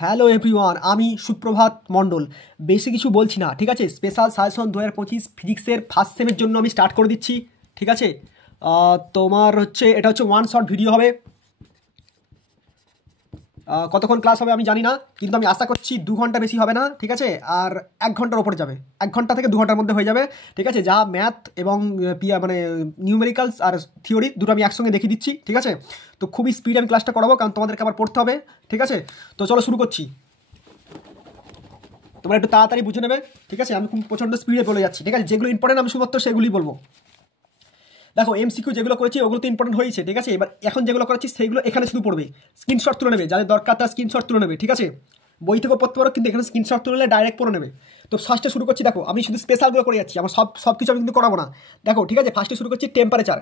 Hello everyone, আমি সুপ্রভাত মণ্ডল। বেশি কিছু বলছি না, ঠিক আছে। স্পেশাল সাজেশন 2025 ফিজিক্সের ফার্স্ট সেমের জন্য আমি স্টার্ট করে দিচ্ছি, ঠিক আছে। তোমার হচ্ছে এটা হচ্ছে ওয়ান শর্ট ভিডিও হবে। কতক্ষণ ক্লাস হবে আমি জানি না, কিন্তু আমি আশা করছি 2 ঘন্টা বেশি হবে না, ঠিক আছে। আর 1 ঘন্টার ওপরে যাবে, 1 ঘন্টা থেকে 2 ঘন্টার মধ্যে হয়ে যাবে, ঠিক আছে। যা ম্যাথ এবং মানে নিউমেরিক্যালস আর থিওরি দুটো আমি একসঙ্গে দেখিয়ে দিচ্ছি, ঠিক আছে। তো খুবই স্পিড আমি ক্লাসটা করাবো, কারণ তোমাদেরকে আবার পড়তে হবে, ঠিক আছে। তো চলো শুরু করছি। তোমরা একটু তাড়াতাড়ি বুঝে নেবে, ঠিক আছে। আমি খুব প্রচণ্ড স্পিডে বলে যাচ্ছি, ঠিক আছে। যেগুলো ইম্পর্টেন্ট আমি শুধুমাত্র সেগুলোই বলবো। দেখো এমসিকিউ যেগুলো করেছি ওগুলো তো ইম্পর্টেন্ট হয়েছে, ঠিক আছে। এবার এখন যেগুলো করেছি সেইগুলো এখানে শুধু পড়বে, স্ক্রিনশট তুলে নেবে, যাদের দরকার তার স্ক্রিনশট তুলে নেবে, ঠিক আছে। বই থেকেও পড়তে পারো, কিন্তু এখানে স্ক্রিনশট তুলে ডাইরেক্ট পড়ে নেবে। তো ফার্স্টে শুরু করছি। দেখো আমি শুধু স্পেশালগুলো করে যাচ্ছি, আমার সব কিছু আমি কিন্তু করাবো না। দেখো ঠিক আছে, ফার্স্টে শুরু করছি টেম্পারেচার।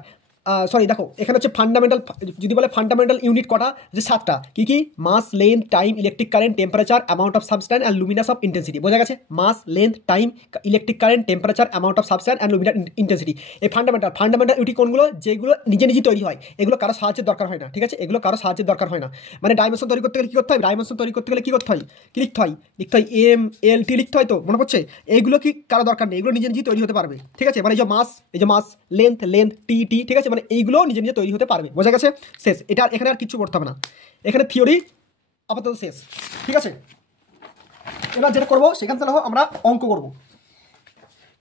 সরি, দেখো এখানে হচ্ছে ফান্ডামেন্টাল, যদি বলে ফান্ডামেন্টাল ইউনিট কটা, যে 7টা। কি কি? Mass, length, time, electric current, temperature, amount of substance and luminous of intensity. বোঝা গেছে? Mass, length, time, electric current, temperature, amount of substance and luminous intensity. এই ফান্ডামেন্টাল ইউনিট কোনগুলো? যেগুলো নিজে নিজে তৈরি হয়, এগুলো কারো সাহায্যের দরকার হয় না, ঠিক আছে। এগুলো কারো সাহায্যের দরকার হয় না। মানে ডাইমেনশন তৈরি করতে গেলে কি করতে হয়? ডাইমেনশন তৈরি করতে গেলে কি করতে হয়? কি লিখতে হয়? এম এল টি লিখতে হয়, তো মনে পড়ছে? এইগুলো কি কারো দরকার নেই, এগুলো নিজে নিজেই তৈরি হতে পারবে, ঠিক আছে। মানে এই যে মাস, লেন্থ, টি, ঠিক আছে। মানে এইগুলো নিজে নিজে তৈরি হতে পারবে। বোঝা গেছে? শেষ। এটা এখানে আর কিছু করতে হবে না, এখানে থিওরি আপাতত শেষ, ঠিক আছে। এবার যেটা করবো সেখান থেকে আমরা অঙ্ক করব।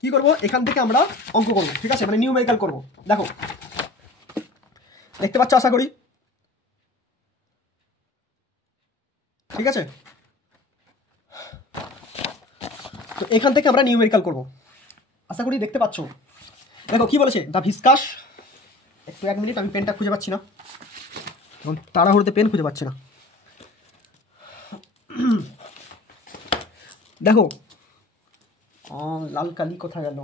কি করব? এখান থেকে আমরা অঙ্ক করব, ঠিক আছে, মানে নিউমেরিক্যাল করব। দেখো দেখতে পাচ্ছ আশা করি, ঠিক আছে। তো এখান থেকে আমরা নিউমেরিক্যাল করব, আশা করি দেখতে পাচ্ছ। দেখো কি বলেছে, দ্য ভিসকাস, একটু 1 মিনিট, আমি পেনটা খুঁজে পাচ্ছি না, তাড়াহুড়োতে পেন খুঁজে পাচ্ছি না। দেখো লাল কালি কোথায় গেল?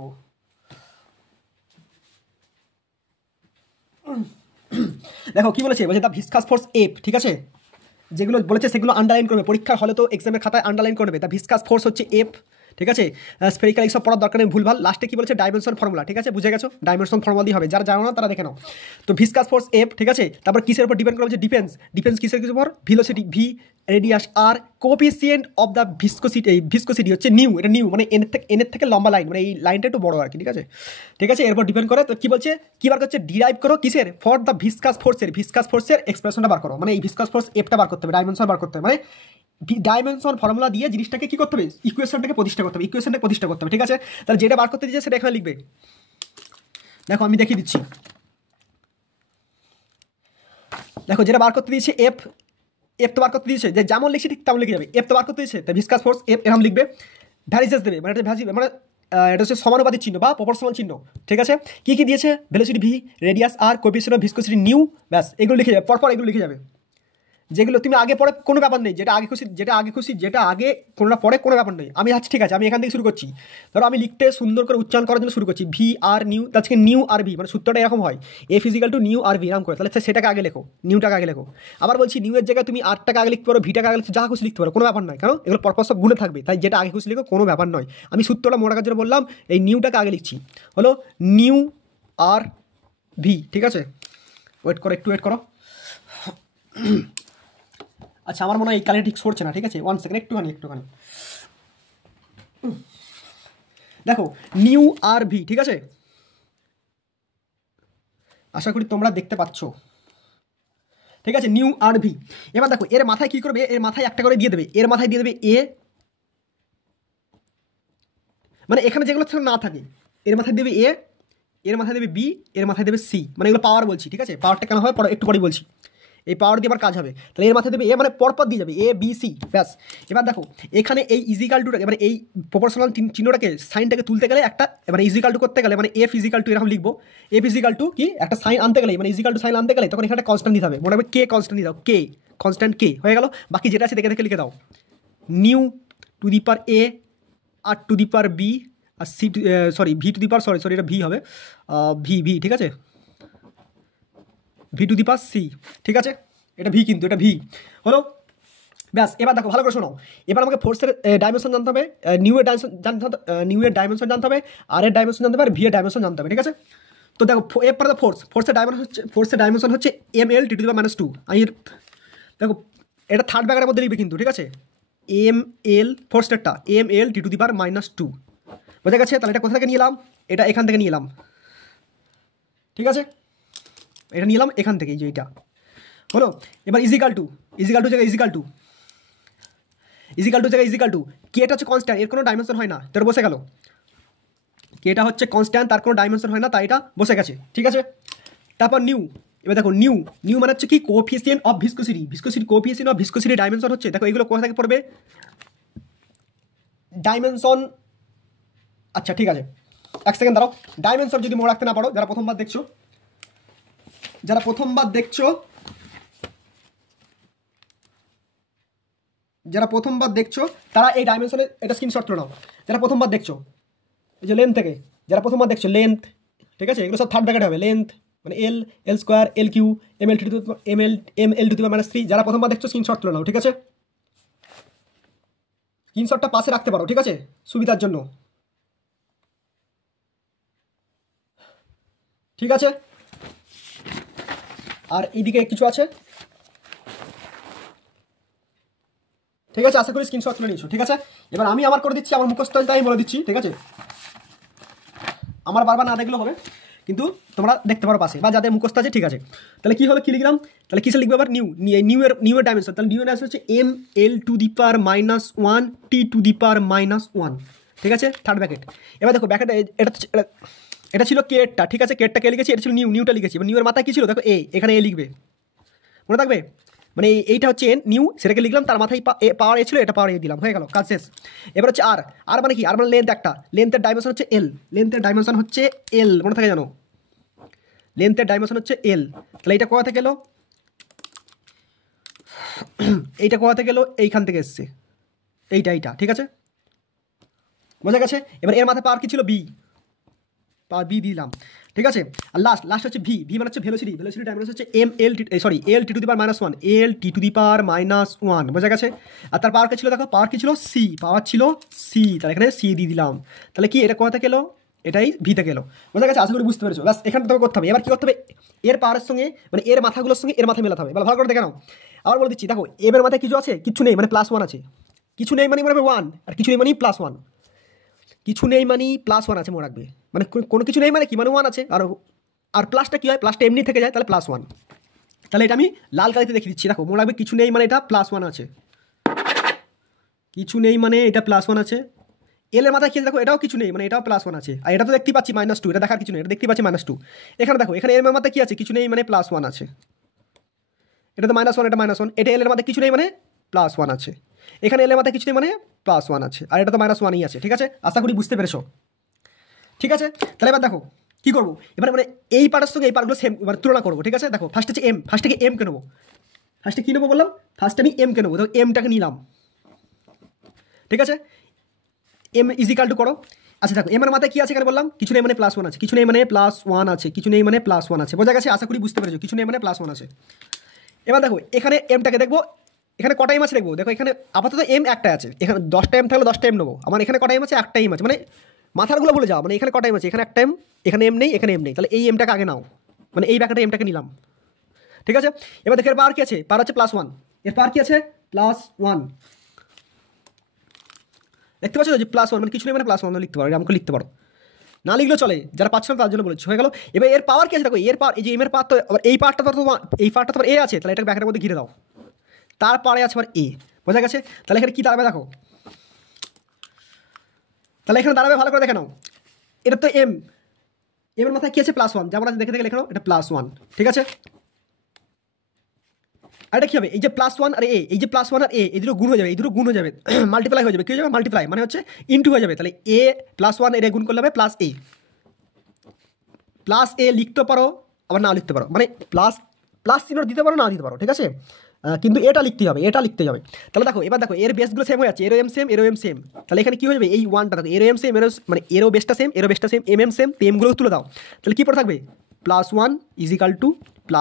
দেখো কি বলেছে, দ্য ভিসকাস ফোর্স এফ, ঠিক আছে। যেগুলো বলেছে সেগুলো আন্ডারলাইন করবে, পরীক্ষার হলে তো এক্সামের খাতায় আন্ডারলাইন করবে। দ্য ভিসকাস ফোর্স হচ্ছে এফ, ঠিক আছে। স্পেরিক্যাল এইসব পড়ার দরকার নেই, ভুলভাল। লাস্টে কি বলেছে? ডাইমেনশন ফর্মুলা, ঠিক আছে, বুঝে গেছো? ডাইমেনশন ফর্মুলা দিয়ে হবে, যারা জানো না তারা দেখে নাও। তো ভিসকাস ফোর্স এফ, ঠিক আছে। তারপর কিসের উপর ডিপেন্ড করবে? ডিফেন্স কিসের উপর? Velocity v, radius r, coefficient of the viscosity হচ্ছে নিউ। এটা নিউ মানে এনের থেকে লম্বা লাইন, মানে এই লাইনটা একটু বড় আর কি, ঠিক আছে, ঠিক আছে। এরপর ডিপেন্ড করে। তো কি বলছে, কি বার করছে? ডিরাইভ করো কিসের? ফর দ্য ভিসকাস ফোর্সের এক্সপ্রেশনটা বার করো, মানে এই ভিসকাস ফোর্স এফটা বার করতে হবে, ডাইমেনশন বার করতে হবে। মানে ডাইমেনশন ফর্মুলা দিয়ে জিনিসটাকে কি করতে হবে? ইকুয়েশনটাকে প্রতিষ্ঠা করতে হবে, ঠিক আছে। তাহলে যেটা বার করতে দিয়েছে সেটা এখানে লিখবে। দেখো আমি দেখিয়ে দিচ্ছি। দেখো যেটা বার করতে দিয়েছে এফ তো বার করতে দিয়েছে, যে যেমন লিখছি ঠিক তেমন লিখে যাবে। এফ তো বার করতে দিয়েছে, তাই ভিসকাস ফোর্স এফ এরকম লিখবে। ভ্যারিজেস দেবে, মানে মানে এটা হচ্ছে সমানুপাতিক চিহ্ন বা প্রপোর্শনাল চিহ্ন, ঠিক আছে। কি কি দিয়েছে? Velocity v, radius r, coefficient of viscosity nu, ব্যাস এগুলো লিখে যাবে। পরপর এগুলো লিখে যাবে, যেগুলো তুমি আগে পড়ে কোনো ব্যাপার নেই, যেটা আগে কোনোটা পড়ে কোনো ব্যাপার নেই। আমি আচ্ছা ঠিক আছে, আমি এখান থেকে শুরু করছি। ধরো আমি লিখতে সুন্দর করে উচ্চারণ করার জন্য শুরু করছি, ভি আর নিউ, তাহলে নিউ আর ভি, মানে সূত্রটা এরকম হয়, এ ফিজিক্যাল টু নিউ আর ভি, এরকম করে। তাহলে সেটাকে আগে লেখো, নিউটাকে আগে লেখো। আবার বলছি নিউ এর জায়গায় তুমি আরটাকে আগে লিখতে পারো, ভিটাকে আগে যা খুশি লিখতে পারো, কোনো ব্যাপার নয়, কারণ এগুলো পরপর সব গুণে থাকবে, তাই যেটা আগে খুশি লিখো কোনো ব্যাপার নয়। আমি সূত্রটা মনে রাখার জন্য বললাম, এই নিউটাকে আগে লিখছি, হলো নিউ আর ভি, ঠিক আছে। একটু ওয়েট করো। আচ্ছা আমার মনে হয় এই কালিটা ঠিক সরছে না, ঠিক আছে। 1 সেকেন্ড, একটুখানি। দেখো নিউ আর ভি, ঠিক আছে, আশা করি তোমরা দেখতে পাচ্ছ, ঠিক আছে। নিউ আর ভি। এবার দেখো এর মাথায় কি করবে? এর মাথায় একটা করে দিয়ে দেবে, এর মাথায় দিয়ে দেবে এ, মানে এখানে যেগুলো না থাকে এর মাথায় দেবে এ, এর মাথায় দেবে বি, এর মাথায় দেবে সি, মানে এগুলো পাওয়ার বলছি, ঠিক আছে। পাওয়ারটা কেন হবে একটু পরে বলছি। এই পাওয়ার দিয়ে আবার কাজ হবে, তাহলে এর মাথায় দেবে এ, মানে পরপর দিয়ে যাবে এ বি সি, ব্যাস। এবার দেখো এখানে এই ইজিক্যাল টুটাকে, মানে এই প্রপোর্শনাল চিহ্নটাকে, সাইনটাকে তুলতে গেলে একটা, মানে ইজিক্যাল টু করতে গেলে, মানে এফ ইজিক্যাল টু এরকম লিখবো। এফ ইজিক্যাল টু কি একটা সাইন আনতে গেলে, মানে ইজিক্যাল টু সাইন আনতে গেলে তখন এখানে কনস্ট্যান্ট দিতে হবে, মনে হবে কে কনস্ট্যান্ট দিয়ে দাও, কে কনস্ট্যান্ট কে হয়ে গেল। বাকি যেটা আছে দেখে দেখে লিখে দাও, nu to the power a r to the power b আর c, sorry v to the power, sorry এটা ভি হবে, ভি, ঠিক আছে, v to the power c, ঠিক আছে। এটা ভি, কিন্তু এটা ভি হলো, ব্যাস। এবার দেখো ভালো করে শোনো, এবার আমাকে ফোর্সের ডাইমেনশন জানতে হবে, নিউ এর ডাইমেনশন জানতে হবে, আর এর ডাইমেনশন জানতে হবে, আর ভি এর ডাইমেনশন জানতে হবে, ঠিক আছে। তো দেখো এর পরে ফোর্সের ডাইমেনশন হচ্ছে M L T to the power -2। আমি দেখো এটা থার্ড ব্র্যাকেটের মধ্যে লিখবে কিন্তু, ঠিক আছে। এম এল ফোর স্টারটা M L T to the power -2 বোঝা গেছে। তাহলে এটা কোথা থেকে নিয়ে এলাম, এটা এখান থেকে নিয়ে এলাম, ঠিক আছে, এটা নিয়ে এলাম এখান থেকে, এই যে এইটা হলো। এবার ইজিক্যাল টু জায়গায় ইজিক্যাল টু জায়গায় ইজিক্যাল টু, কেটা হচ্ছে কনস্ট্যান্ট, এর কোনো ডাইমেনশন হয় না, তোর বসে গেল। কেটা হচ্ছে কনস্ট্যান্ট, তার কোনো ডাইমেনশন হয় না, তাই এটা বসে গেছে, ঠিক আছে। তারপর নিউ, এবার দেখো নিউ মানে হচ্ছে কি coefficient of viscosity, coefficient of viscosity dimension হচ্ছে, দেখো এগুলো কোথা থেকে পড়বে ডাইমেনশন। আচ্ছা ঠিক আছে, এক সেকেন্ড দাঁড়াও। ডাইমেনশন যদি মনে রাখতে না পারো, যারা প্রথমবার দেখছো তারা এই ডাইমেনশনের এটা স্ক্রিনশট তুলে নাও। যারা প্রথমবার দেখছো, এই যে লেন্থ থেকে যারা প্রথমবার দেখছো লেন্থ, ঠিক আছে, এগুলো সব থার্ড ব্র্যাকেট হবে। লেন্থ মানে L square, L Q, M L to the power -3, যারা প্রথমবার দেখছো স্ক্রিনশট তুলে নাও, ঠিক আছে। স্ক্রিনশটটা পাশে রাখতে পারো, ঠিক আছে, সুবিধার জন্য, ঠিক আছে। আর এইদিকে কিছু আছে, ঠিক আছে, আশা করি স্ক্রিনশট তুলে নিয়েছো, ঠিক আছে। এবার আমি আমার করে দিচ্ছি, আমার মুখস্থ তাই বলে দিচ্ছি, ঠিক আছে। আমার বারবার না দেখলেও হবে, কিন্তু তোমরা দেখতে পারো পাশে, বা যাদের মুখস্থ আছে, ঠিক আছে। তাহলে কি হলো, কি লিখলাম, তাহলে কিসে লিখবে এবার নিউ এর ডাইমেনশন, তাহলে নিউ এর ডাইমেনশন হচ্ছে M L to the power -1 T to the power -1, ঠিক আছে, থার্ড ব্র্যাকেট। এবার দেখো ব্র্যাকেট, এটা ছিল কেটটা, ঠিক আছে, কেটটা কে লিখেছি, এটা ছিল নিউটা লিখেছি। এবার নিউয়ের মাথায় কি ছিল, দেখো এখানে এ লিখবে, মনে থাকবে, মানে এইটা হচ্ছে এন, নিউ সেটাকে লিখলাম, তার মাথায় পাওয়ার এ ছিল, এটা পাওয়ার এ দিলাম, হয়ে গেল, কাজ শেষ। এবার হচ্ছে আর মানে কি, আর মানে লেন্থ, একটা লেন্থের ডাইমেনশন হচ্ছে এল, মনে থাকে জানো, লেন্থের ডাইমেনশন হচ্ছে এল। তাহলে এইটা কোথা থেকে এলো, এইখান থেকে এসছে, এইটা, ঠিক আছে, বোঝা গেছে। এবার এর মাথায় পাওয়ার কি ছিল, পাওয়ার বি দিলাম, ঠিক আছে। আর লাস্ট হচ্ছে ভি মানে হচ্ছে ভেলোসিটি ডাইমেনশন হচ্ছে এল T to the power -1, L T to the power -1, বোঝা গেছে। আর তার পাওয়ার কি ছিল, দেখো পাওয়ার কি ছিল, সি, তাহলে এখানে সি দিয়ে দিলাম। তাহলে কি এটা কোথা থেকে এলো, এটাই ভি থেকে এলো, বোঝা গেছে, আশা করি বুঝতে পেরেছো। ব্যাস, এখানে তোমাকে করতে হবে। এবার কি করতে হবে, এর পাওয়ারের সঙ্গে মানে এর মাথাগুলোর সঙ্গে এর মাথা মেলাতে হবে। ভালো করে দেখে নাও, আবার বলে দিচ্ছি, দেখো এর মাথায় কিছু আছে, কিছু নেই, মানে +1 আছে, কিছু নেই মানে 1, আর কিছু নেই মানে +1, কিছু নেই মানে +1 আছে, মনে রাখবে, মানে কোনো কিছু নেই মানে কি, মানে 1 আছে, আর প্লাসটা কি হয়, প্লাসটা এমনি থেকে যায়, তাহলে +1। তাহলে এটা আমি লাল কালিতে দেখে দিচ্ছি, দেখো মনে রাখবে, কিছু নেই মানে এটা +1 আছে, কিছু নেই মানে এটা +1 আছে। এল এর মাথায় কি, দেখো এটাও কিছু নেই মানে এটাও +1 আছে, আর এটা তো দেখতে পাচ্ছি -2, এটা দেখার কিছু নেই, এটা দেখতে পাচ্ছি -2। এখানে দেখো, এখানে এর মাথায় কি আছে, কিছু নেই মানে +1 আছে, এটা তো -1, এটা -1, এটা এল এর মাথায় কিছু নেই মানে +1 আছে, এখানে এল এর মাথায় কিছু নেই মানে +1 আছে, আর এটা তো -1ই আছে, ঠিক আছে, আশা করি বুঝতে পেরেছো, ঠিক আছে। তাহলে এবার দেখো কি করবো, এবার মানে এই পার্টের সঙ্গে এই পার্টগুলো সেম মানে তুলনা করবো, ঠিক আছে। দেখো ফার্স্ট হচ্ছে ফার্স্টে এম কে নেবো, ফার্স্টে কী নেবো বললাম, ফার্স্টে আমি এম কে নেবো, দেখো এমটাকে নিলাম, ঠিক আছে, এম ইজিক্যাল টু করো। আচ্ছা দেখো এমের মাথায় কি আছে এখানে বললাম, কিছু নেই মানে +1 আছে, কিছু নেই মানে +1 আছে, কিছু নেই মানে +1 আছে, বোঝা গেছে, আশা করি বুঝতে পেরেছো, কিছু নেই মানে +1 আছে। এবার দেখো এখানে এমটাকে দেখবো, এখানে কটা এম আছে দেখবো, দেখো এখানে আপাতত এম একটাই আছে, এখানে 10টা এম থাকলে 10টা এম নেবো, আমার এখানে কটা এম আছে, একটা এম আছে, মানে মাথারগুলো বলে যাও, মানে এখানে কটা এম আছে, এখানে একটা এম, এখানে এম নেই, এখানে এম নেই, তাহলে এই এমটাকে আগে নাও, মানে এই ব্যাকেটে এমটাকে নিলাম, ঠিক আছে। এবার দেখো এর পাওয়ার কি আছে, পাওয়ার হচ্ছে +1, এর পাওয়ার কি আছে +1, দেখতে পাচ্ছ যে +1 মানে কিছু নেই মানে +1 লিখতে পারো, আমাকে লিখতে পারো, না লিখলেও চলে, যারা পাচ্ছ না তার জন্য বলেছি, হয়ে গেল। এবার এর পাওয়ার কি আছে, দেখো এর পাওয়ার, এই যে এম এর পাওয়ার তো এই পার্টটা তো এই পার্টটা তো এ আছে, তাহলে এটা ব্যাকেটের মধ্যে ঘিরে দাও, তারপরে আছে আবার এ, বোঝা গেছে। তাহলে এখানে কি দাঁড়াবে দেখো, তাহলে এখানে দাঁড়াবে, ভালো করে দেখে নাও, এটা তো এর মাথায় কি আছে +1, যেমন আছে দেখে দেখে লেখা নাও, এটা +1, ঠিক আছে। আর এটা কি হবে, এই যে +1 আর এ, এই যে +1 আর এ, এই দুটো গুণ হয়ে যাবে, এই দুটো গুণ হয়ে যাবে, মাল্টিপ্লাই হয়ে যাবে, কি হয়ে যাবে, মাল্টিপ্লাই মানে হচ্ছে ইনটু হয়ে যাবে, তাহলে এ +1 এর গুণ করলে হবে +a লিখতে পারো, আবার না লিখতে পারো, মানে প্লাস চিহ্ন দিতে পারো, না দিতে পারো, ঠিক আছে, কিন্তু এটা লিখতে হবে, তাহলে দেখো এবার দেখো এর বেসগুলো সেম হয়ে যাচ্ছে, এরও এম সেম, তাহলে এখানে কি হয়ে যাবে, এই 1টা দেখো এরও এম সেম, মানে এরও বেসটা সেম, এম সেম, এমগুলো তুলে দাও, তাহলে কি পড়ে থাকবে +1 ইজিক্যাল টু +a,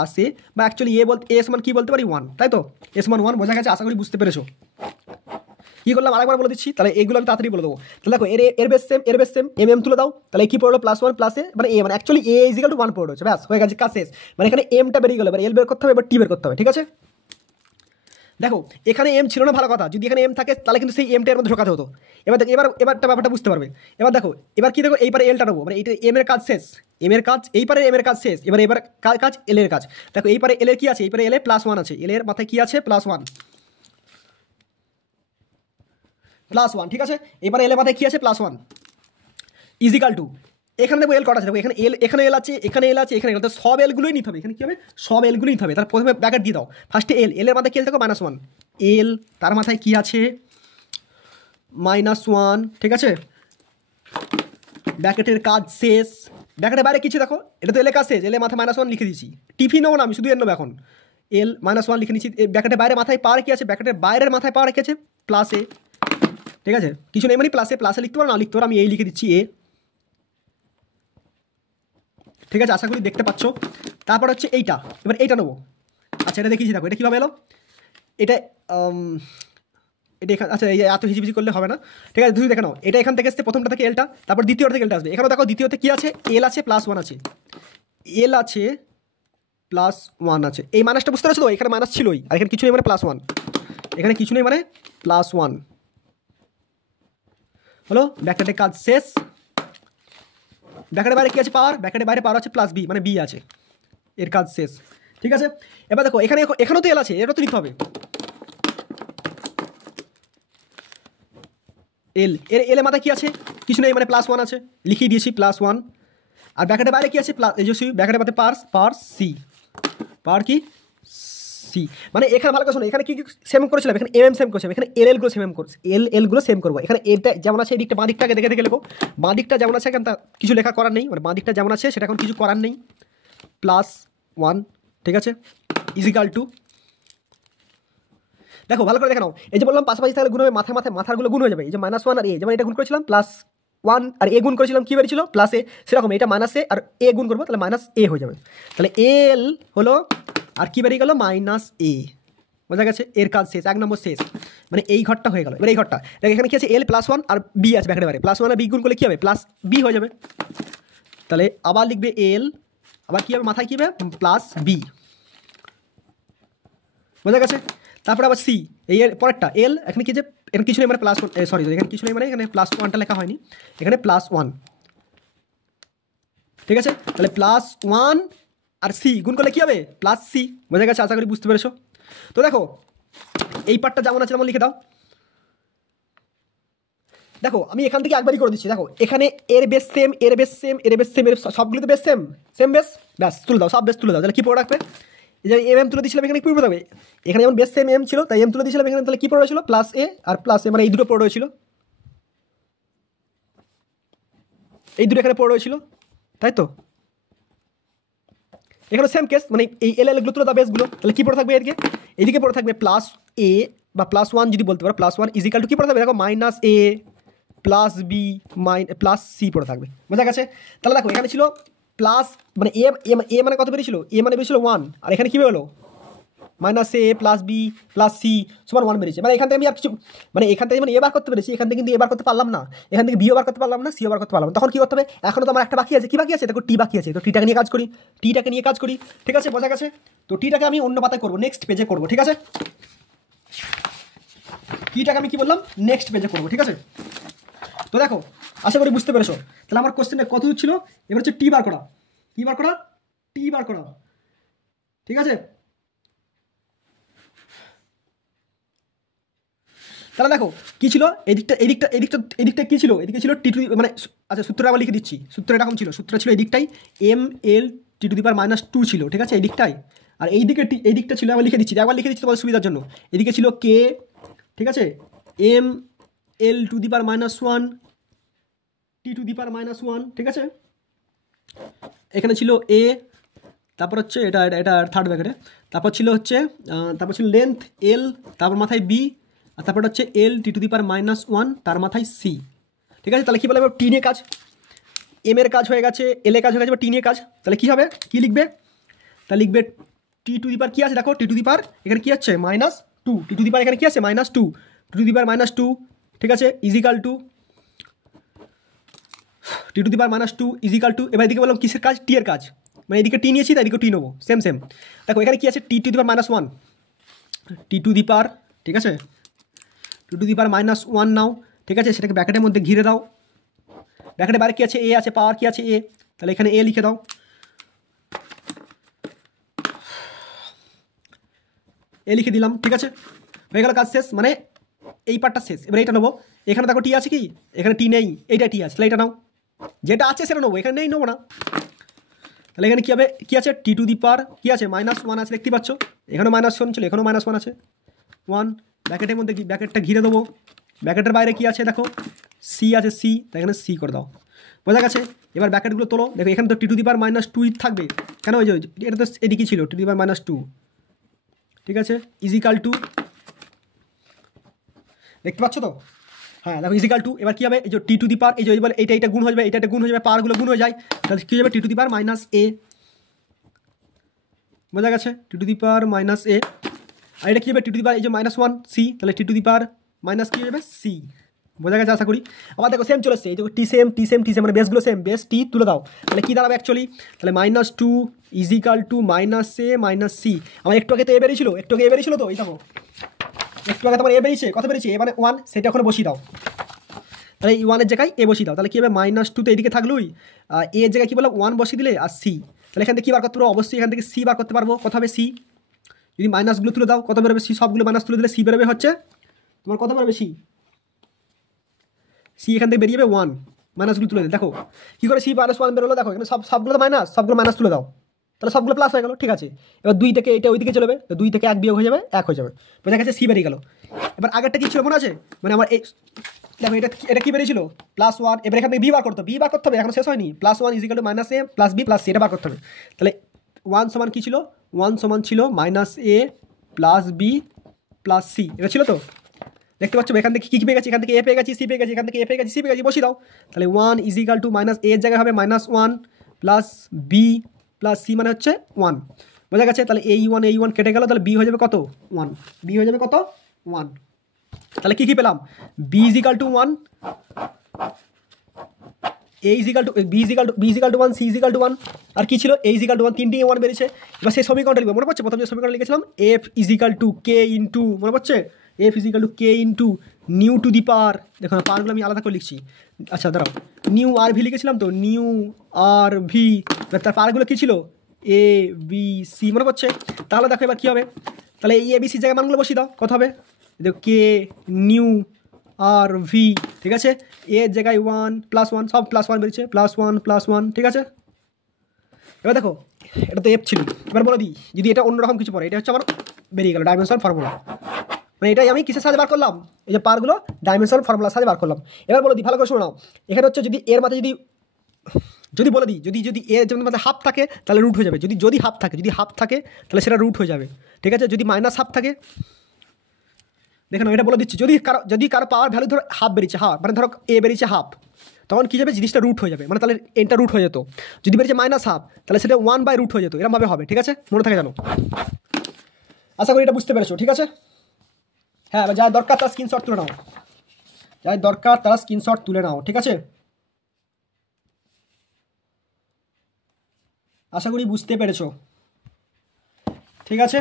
বা অ্যাকচুয়ালি এ সমান কি বলতে পারি 1, তাই তো, এ সমান 1, বোঝা গেছে, আশা করি বুঝতে পেরেছো। কি করলাম আরেকবার বলে দিচ্ছি, তাহলে এইগুলো আমি তাড়াতাড়ি বলে দেবো। তাহলে দেখো এর বেস সেম, এম তুলে দাও, তাহলে কি পড়লো +1 +a, মানে এ, মানে অ্যাকচুয়ালি এ ইজিক্যাল টু 1 পড়ে রয়েছে, ব্যাস হয়ে গেছে, কাজ শেষ। মানে এখানে এমটা বেরিয়ে গেলো, এবার এল বের করতে হবে, এবার টি বের করতে হবে, ঠিক আছে। দেখো এখানে এম ছিল না, ভালো কথা, যদি এখানে এম থাকে তাহলে কিন্তু সেই এমটা এর মধ্যে ঢোকাতে হতো। এবার দেখো এবারটা ব্যাপারটা বুঝতে পারবে। এবার দেখো এবার কি দেখো, এইবারে এলটা নেবো, মানে এইটা এম এর কাজ শেষ, এম এর কাজ এইবারে এম এর কাজ শেষ, এবার কাজ এল এর কাজ। দেখো এইবারে এল এর কি আছে, এইবারে এল এ +1 আছে, এল এর মাথায় কি আছে +1, +1 ঠিক আছে। এবারে এল এর মাথায় কি আছে +1 ইজিক্যাল টু, এখানে দেখো এল কটা আছে, দেখো এখানে এল, এখানে এল আছে, এখানে এল আছে, এখানে এল, তো সব এলগুলোই নিতে হবে। এখানে কি হবে, সব এলগুলোই নিতে হবে। তার প্রথমে ব্র্যাকেট দিয়ে দাও, ফার্স্টে এল, এল এর মাথায় কি দেখো -1, এল তার মাথায় কি আছে -1, ঠিক আছে, ব্র্যাকেটের কাজ শেষ, ব্র্যাকেটের বাইরে কিছু দেখো, এটা তো এল এর কাজ শেষ, এল এর মাথায় -1 লিখে দিয়েছি, টিফি নেবো না আমি, শুধু এল নেবো এখন, এল -1 লিখে নিচ্ছি। ব্র্যাকেটের বাইরে মাথায় পাওয়ার কি আছে, ব্র্যাকেটের বাইরের মাথায় পাওয়ার কি আছে +a, ঠিক আছে, কিছু নেই মানে প্লাসে লিখতে পারো, না লিখতে পারো, আমি এই লিখে দিচ্ছি এ, ঠিক আছে, আশা করি দেখতে পাচ্ছ। তারপর হচ্ছে এইটা, এবার এইটা নেবো, আচ্ছা এটা দেখিয়েছি, দেখো এটা কীভাবে এলো, এটা এটা এখানে, আচ্ছা এই এত হিজিবিজি করলে হবে না, ঠিক আছে, তুমি দেখে নাও, এটা এখান থেকে আসছে প্রথমটা থেকে এলটা, তারপর দ্বিতীয়টা থেকে এলটা আসবে। এখানে দেখো দ্বিতীয়তে কী আছে, এল আছে +1 আছে, এল আছে +1 আছে, এই মাইনাসটা বুঝতে পারছো তো, এখানে মাইনাস ছিলই, আর এখানে কিছু নেই মানে +1, এখানে কিছু নেই মানে +1 হলো, ব্র্যাকেটের কাজ শেষ। ব্র্যাকেটের বাইরে কি আছে পাওয়ার, ব্র্যাকেটের বাইরে পাওয়ার আছে +b, মানে বি আছে, এর কাজ শেষ, ঠিক আছে। এবার দেখো এখানেও তো এল আছে, এটা তো নিতে হবে, এল এর মাথায় কি আছে, কিছু নেই মানে +1 আছে, লিখিয়ে দিয়েছি +1, আর ব্র্যাকেটের বাইরে কি আছে ব্র্যাকেটের মধ্যে পাওয়ার সি, পাওয়ার কি সি, মানে এখানে ভালো কথা শোনো, এখানে কি সেম করেছিলাম, এখানে এম সেম করেছিলাম, এখানে এলগুলো সেম করছে, এলগুলো সেম করবো। এখানে এলটা যেমন আছে এই দিকটা, বাঁ দিকটাকে দেখে দেখে লেখো, বাঁ দিকটা যেমন আছে এখানে কিছু লেখা করার নেই, মানে বাঁ দিকটা যেমন আছে সেটা এখন কিছু করার নেই, +1 ঠিক আছে, ইজিক্যাল টু, দেখো ভালো করে দেখে নাও, এই যে বললাম পাশাপাশি তাহলে গুণ হবে, মাথাগুলো গুণ হয়ে যাবে, এই যে -1 আর এ, যেমন এটা গুণ করেছিলাম +1 আর এ গুণ করেছিলাম, কী বেরিয়েছিল +a, সেরকম এটা -a আর এ গুণ করবো, তাহলে -a হয়ে যাবে, তাহলে এল হলো, আর কি বেরিয়ে গেল -a, বোঝা গেছে, এর কাজ শেষ, 1 নম্বর শেষ, মানে এই ঘরটা হয়ে গেল। এবার এই ঘরটা দেখ, এখানে কি আছে এল +1 আর বি আছে ব্র্যাকেটের বাইরে, +1 আর বি গুণ করলে কী হবে +b হয়ে যাবে, তাহলে আবার লিখবে এল, আবার কী হবে মাথায় কী হবে +b, বোঝা গেছে। তারপরে আবার সি, এই এর পরেরটা এল, এখানে কি যে এখানে কিছু নেই মানে +1, সরি এখানে কিছু নেই মানে এখানে +1টা লেখা হয়নি, এখানে +1, ঠিক আছে, তাহলে +1 আর সি গুণ করলে কী হবে +c, বোঝা গেছে, আশা করি বুঝতে পেরেছো। তো দেখো এই পার্টটা যেমন আছে তেমন লিখে দাও, দেখো আমি এখান থেকে একবারই করে দিচ্ছি, দেখো এখানে এর বেস সেম, এর বেস সেম, এর বেস সেম, এর সবগুলো তো বেস সেম বেস, ব্যাস তুলে দাও, সব বেস তুলে দাও, তাহলে কী পড়ে রাখবে, এই যে এম তুলে দিয়েছিলাম এখানে কী পড়ে যাবে, এখানে যেমন বেস সেম এম ছিল তাই এম তুলে দিয়েছিলাম এখানে, তাহলে কী পড়ে রয়েছিল +a আর +a, মানে এই দুটো পড়ে রয়েছিল, এই দুটো এখানে পড়ে রয়েছিল, তাই তো এখানে সেম কেস, মানে এই এলগুলো তুলে দাও বেসগুলো, তাহলে কী পড়ে থাকবে এদিকে পড়ে থাকবে +a বা +1 যদি বলতে পারো, +1 ইজিক্যাল টু কী পড়ে থাকবে, দেখো -a +b +c পড়ে থাকবে, বোঝা গেছে। তাহলে দেখো এখানে ছিল প্লাস, মানে এ মানে কত বেরিয়েছিল, এ মানে বেরিয়েছিল 1, আর এখানে কী বেরোলো -a +b +c সমান 1 বেরিয়েছে, মানে এখান থেকে আমি আর কিছু, মানে এখান থেকে মানে এ বার করতে পেরেছি, এখান থেকে কিন্তু এ বার করতে পারলাম না, এখান থেকে বিও বার করতে পারলাম না, সিও বার করতে পারলাম না, তখন কী করতে হবে, এখনও তো আমার একটা বাকি আছে, কী বাকি আছে দেখো, টি বাকি আছে, তো টিটাকে নিয়ে কাজ করি, ঠিক আছে, বোঝা গেছে। তো টিটাকে আমি অন্য পাতায় করবো, নেক্সট পেজে করবো, ঠিক আছে, টিটাকে আমি কি বললাম নেক্সট পেজে করবো, ঠিক আছে। তো দেখো আশা করি বুঝতে পেরেছো, তাহলে আমার কোশ্চেনটা কত ছিল, এবার হচ্ছে টি বার করা, ঠিক আছে। তাহলে দেখো কী ছিল, এদিকটা কী ছিল, এদিকে ছিল টি টু, মানে আচ্ছা সূত্রটা আবার লিখে দিচ্ছি, সূত্র এরকম ছিল, সূত্র ছিল এদিকটাই ml T⁻² ছিল, ঠিক আছে, এদিকটাই, আর এইদিকটা ছিল, আবার লিখে দিচ্ছি তোমাদের সুবিধার জন্য, এদিকে ছিল k, ঠিক আছে, ml T⁻1 T⁻1, ঠিক আছে, এখানে ছিল a, তারপর হচ্ছে এটা থার্ড ব্র্যাকেটে, তারপর ছিল হচ্ছে লেন্থ l, তারপর মাথায় b, আর তারপর হচ্ছে l T⁻1 তার মাথায় c, ঠিক আছে। তাহলে কী বলে টি নিয়ে কাজ, এম এর কাজ হয়ে গেছে, এল এর কাজ হয়ে গেছে, টি নিয়ে কাজ, তাহলে কী হবে, কী লিখবে, তাহলে লিখবে T⁻, কী আছে দেখো T⁻, এখানে কী আছে -2, T⁻, এখানে কী আছে -2, T⁻², ঠিক আছে, is equal two T⁻² is equal two, এবার এদিকে বললাম কিসের কাজ, টি এর কাজ, মানে এদিকে টি নিয়েছি তাই এদিকে টি নেবো, সেম দেখো এখানে কী আছে T⁻1, টি টু দি পাওয়ার, ঠিক আছে, টু টু দি পাওয়ার -1 নাও, ঠিক আছে, সেটাকে ব্র্যাকেটের মধ্যে ঘিরে দাও। ব্র্যাকেটের বাইরে কী আছে, এ আছে, পাওয়ার কী আছে, এ, তাহলে এখানে এ লিখে দাও, এ লিখে দিলাম, ঠিক আছে, হয়ে গেল কাজ শেষ, মানে এই পার্টটা শেষ। এবার এইটা নেবো, এখানে দেখো টি আছে কি, এখানে টি নেই, এইটা টি আছে, তাহলে এটা নাও, যেটা আছে সেটা নেবো, এখানে নেই নেবো না। তাহলে এখানে কী হবে, কী আছে, টি টু দি পাওয়ার কী আছে, -1 আছে, দেখতে পাচ্ছ, এখানেও -1 ছিল, এখানেও -1 আছে, 1, ব্র্যাকেটের মধ্যে ব্র্যাকেটটা ঘিরে দেবো, ব্র্যাকেটের বাইরে কী আছে দেখো, সি আছে, সি, তাই এখানে সি করে দাও, বোঝা গেছে। এবার ব্র্যাকেটগুলো তোলো, দেখো এখানে তো টি টু দি পাওয়ার -2 থাকবে, কেন, ওই যে এটা তো এদিকে ছিল, টি টু দি পাওয়ার -2, ঠিক আছে, ইজিক্যাল টু, দেখতে পাচ্ছ তো, হ্যাঁ দেখো ইজিক্যাল টু, এবার কী হবে, এই যে টি টু দি পাওয়ার, এই যে বলে এইটা গুণ হয়ে যাবে, এটা গুণ হয়ে যাবে, পাওয়ারগুলো গুণ হয়ে যায়, তাহলে কী যাবে, টি টু দি পাওয়ার -a, বোঝা গেছে, টি টু দি পাওয়ার -a, আর এটা কী হবে, টি টু দি পাওয়ার এই যে -1 সি, তাহলে টি টু দি পাওয়ার মাইনাস কী যাবে, সি, বোঝা গেছে আশা করি। আবার দেখো সেম চলে এসছে, এই যে টি সেম টি সেম টি সেম, মানে বেসগুলো সেম, বেস টি তুলে দাও, তাহলে কী দাঁড়াবে অ্যাকচুয়ালি, তাহলে -2 ইজিক্যাল টু -a - c, আমার একটু আগে তো এ বেরিয়েছিল, একটু আগে এ বেরিয়েছিল তো, এই দেখো একটু আগে তোমার এ বেরিয়েছে, কত বেরিয়েছে, এ মানে 1, সেটা ওখানে বসিয়ে দাও, তাহলে এই 1-এর জায়গায় এ বসিয়ে দাও, তাহলে কী হবে, -2 তো এদিকে থাকলোই, এর জায়গায় কী বললাম 1 বসিয়ে দিলে, আর সি, তাহলে এখান থেকে কী বার করতে পারবো, অবশ্যই এখান থেকে সি বার করতে পারবো, কত হবে সি, যদি মাইনাসগুলো তুলে দাও কত বেরোবে, সি, সবগুলো মাইনাস তুলে দিলে সি বেরোবে হচ্ছে তোমার কত বেরোবে, সি, সি এখান থেকে বেরিয়ে যাবে 1, মাইনাসগুলো তুলে দেয়, দেখো কী করে সি -1 বেরোলো, দেখো এখানে সবগুলো তো মাইনাস, সবগুলো মাইনাস তুলে দাও, তাহলে সবগুলো প্লাস হয়ে গেলো, ঠিক আছে। এবার 2 থেকে এটা ওইদিকে চলে যাবে, তো 2 থেকে 1 বিয়োগ হয়ে যাবে, 1 হয়ে যাবে, বোঝা গেছে, সি বেরিয়ে গেল। এবার আগেরটা কী ছিল মনে আছে, মানে আমার এই দেখো এটা কী বেরিয়েছিল, +1, এবার এখান থেকে বি বার করতে হবে, এখন শেষ হয়নি, +1 equal to -a plus b plus c, এটা বার করতে হবে, তাহলে 1 সমান কী ছিল, 1 সমান ছিল -a plus b plus c, এটা ছিল তো, দেখতে পাচ্ছ এখান থেকে কী কী পেয়ে গেছি, এখান থেকে এ পেয়ে গেছি, সি পেয়ে গেছি, এখান থেকে এ পেয়ে গেছি, সি পেয়ে গেছি, বসিয়ে দাও, তাহলে 1 ইজিক্যাল টু -a এর জায়গায় হবে -1 প্লাস বি প্লাস সি, মানে হচ্ছে 1, বোঝা গেছে। তাহলে এই 1 কেটে গেল, তাহলে বি হয়ে যাবে কত, 1, বি হয়ে যাবে কত, 1, তাহলে কী কী পেলাম, B equal to 1, A equal to B equal to 1, C equal to 1, আর কী ছিল, এ ইজিক্যাল টু 1, তিনটি 1 বেরিয়েছে। এবার সেই সমীকরণটা লিখবো, মনে পড়ছে, প্রথম যে সমীকরণ লিখেছিলাম, F equal to K into, মনে পড়ছে, F equal to K into nu to the power, দেখো পাওয়ারগুলো আমি আলাদা করে লিখছি, আচ্ছা দাঁড়াও, নিউ আর ভি লিখেছিলাম তো, নিউ আর ভি, তার পাওয়ারগুলো কী ছিল, এ বি সি, মনে পড়ছে। তাহলে দেখো এবার কী হবে, তাহলে এই এ বি সির জায়গায় মানগুলো বসিয়ে দাও, কত হবে, দেখো কে নিউ আর ভি, ঠিক আছে, এর জায়গায় 1 +1, সব +1 বেরিয়েছে, +1 ঠিক আছে। এবার দেখো এটা তো এফ ছিল, এবার বলে দিই যদি এটা অন্যরকম কিছু পড়ে, এটা হচ্ছে আমার বেরিয়ে গেল ডাইমেনশন ফর্মুলা, মানে এটাই আমি কিসের সাহায্যে বার করলাম, এই যে পারগুলো ডাইমেনশন ফর্মুলার সাহায্যে বার করলাম। এবার বলে দিই ভালো করে শুনে নাও, এখানে হচ্ছে যদি এর মাথায় যদি বলে দিই, যদি এর জন্য মাথায় হাফ থাকে তাহলে রুট হয়ে যাবে, যদি হাফ থাকে তাহলে সেটা রুট হয়ে যাবে, ঠিক আছে। যদি -1/2 থাকে, দেখো এটা বলে দিচ্ছি, যদি কারো পাওয়ার ভ্যালু ধরো হাফ বেরিয়েছে, হাফ মানে ধরো এ বেরিয়েছে হাফ, তখন কী যাবে, জিনিসটা রুট হয়ে যাবে, মানে তাহলে এনটা রুট হয়ে যেত। যদি বেরিয়েছে -1/2 তাহলে সেটা 1/√, হয়ে যেত, এরকমভাবে হবে, ঠিক আছে, মনে থাকে জানো, আশা করি এটা বুঝতে পেরেছো, ঠিক আছে। হ্যাঁ, যার দরকার তারা স্ক্রিনশট তুলে নাও, ঠিক আছে, আশা করি বুঝতে পেরেছো, ঠিক আছে।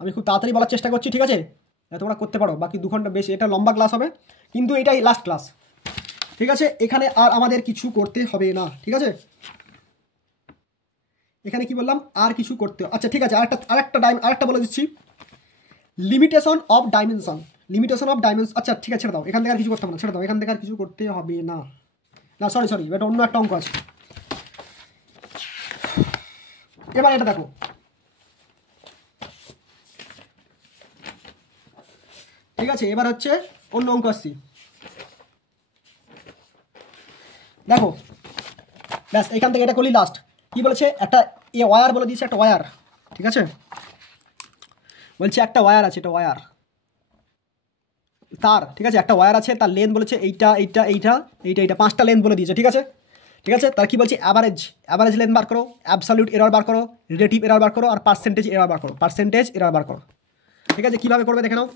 আমি খুব তাড়াতাড়ি বলার চেষ্টা করছি, ঠিক আছে, তোমরা করতে পারো, বাকি 2 ঘন্টা বেশি, এটা লম্বা ক্লাস হবে, কিন্তু এটাই লাস্ট ক্লাস, ঠিক আছে। এখানে আর আমাদের কিছু করতে হবে না, ঠিক আছে, এখানে কি বললাম, আর কিছু করতে, আচ্ছা ঠিক আছে, আরেকটা বলে দিচ্ছি, লিমিটেশন অফ ডাইমেনশন, আচ্ছা ঠিক আছে, ছেড়ে দাও, এখান থেকে আর কিছু করতে হবে না, ছেড়ে দাও, এখান থেকে আর কিছু করতে হবে না, সরি এটা অন্য একটা অঙ্ক আছে। এবার এটা দেখো, ঠিক আছে, এবার হচ্ছে অন্য অঙ্ক আসছি, দেখো ব্যাস এখান থেকে এটা করলি লাস্ট। কি বলেছে, একটা ওয়্যার বলে দিয়েছে, একটা ওয়্যার, ঠিক আছে, বলছে একটা ওয়্যার আছে, এটা ওয়্যার তার, ঠিক আছে, একটা ওয়্যার আছে, তার লেন্থ বলেছে এইটা 5টা লেন্থ বলে দিয়েছে, ঠিক আছে। তার কি বলছে, অ্যাভারেজ লেন্থ বার করো, অ্যাবসলিউট এরর বার করো, রিলেটিভ এরর বার করো, আর পার্সেন্টেজ এরর বার করো, ঠিক আছে। কীভাবে করবে দেখে নাও।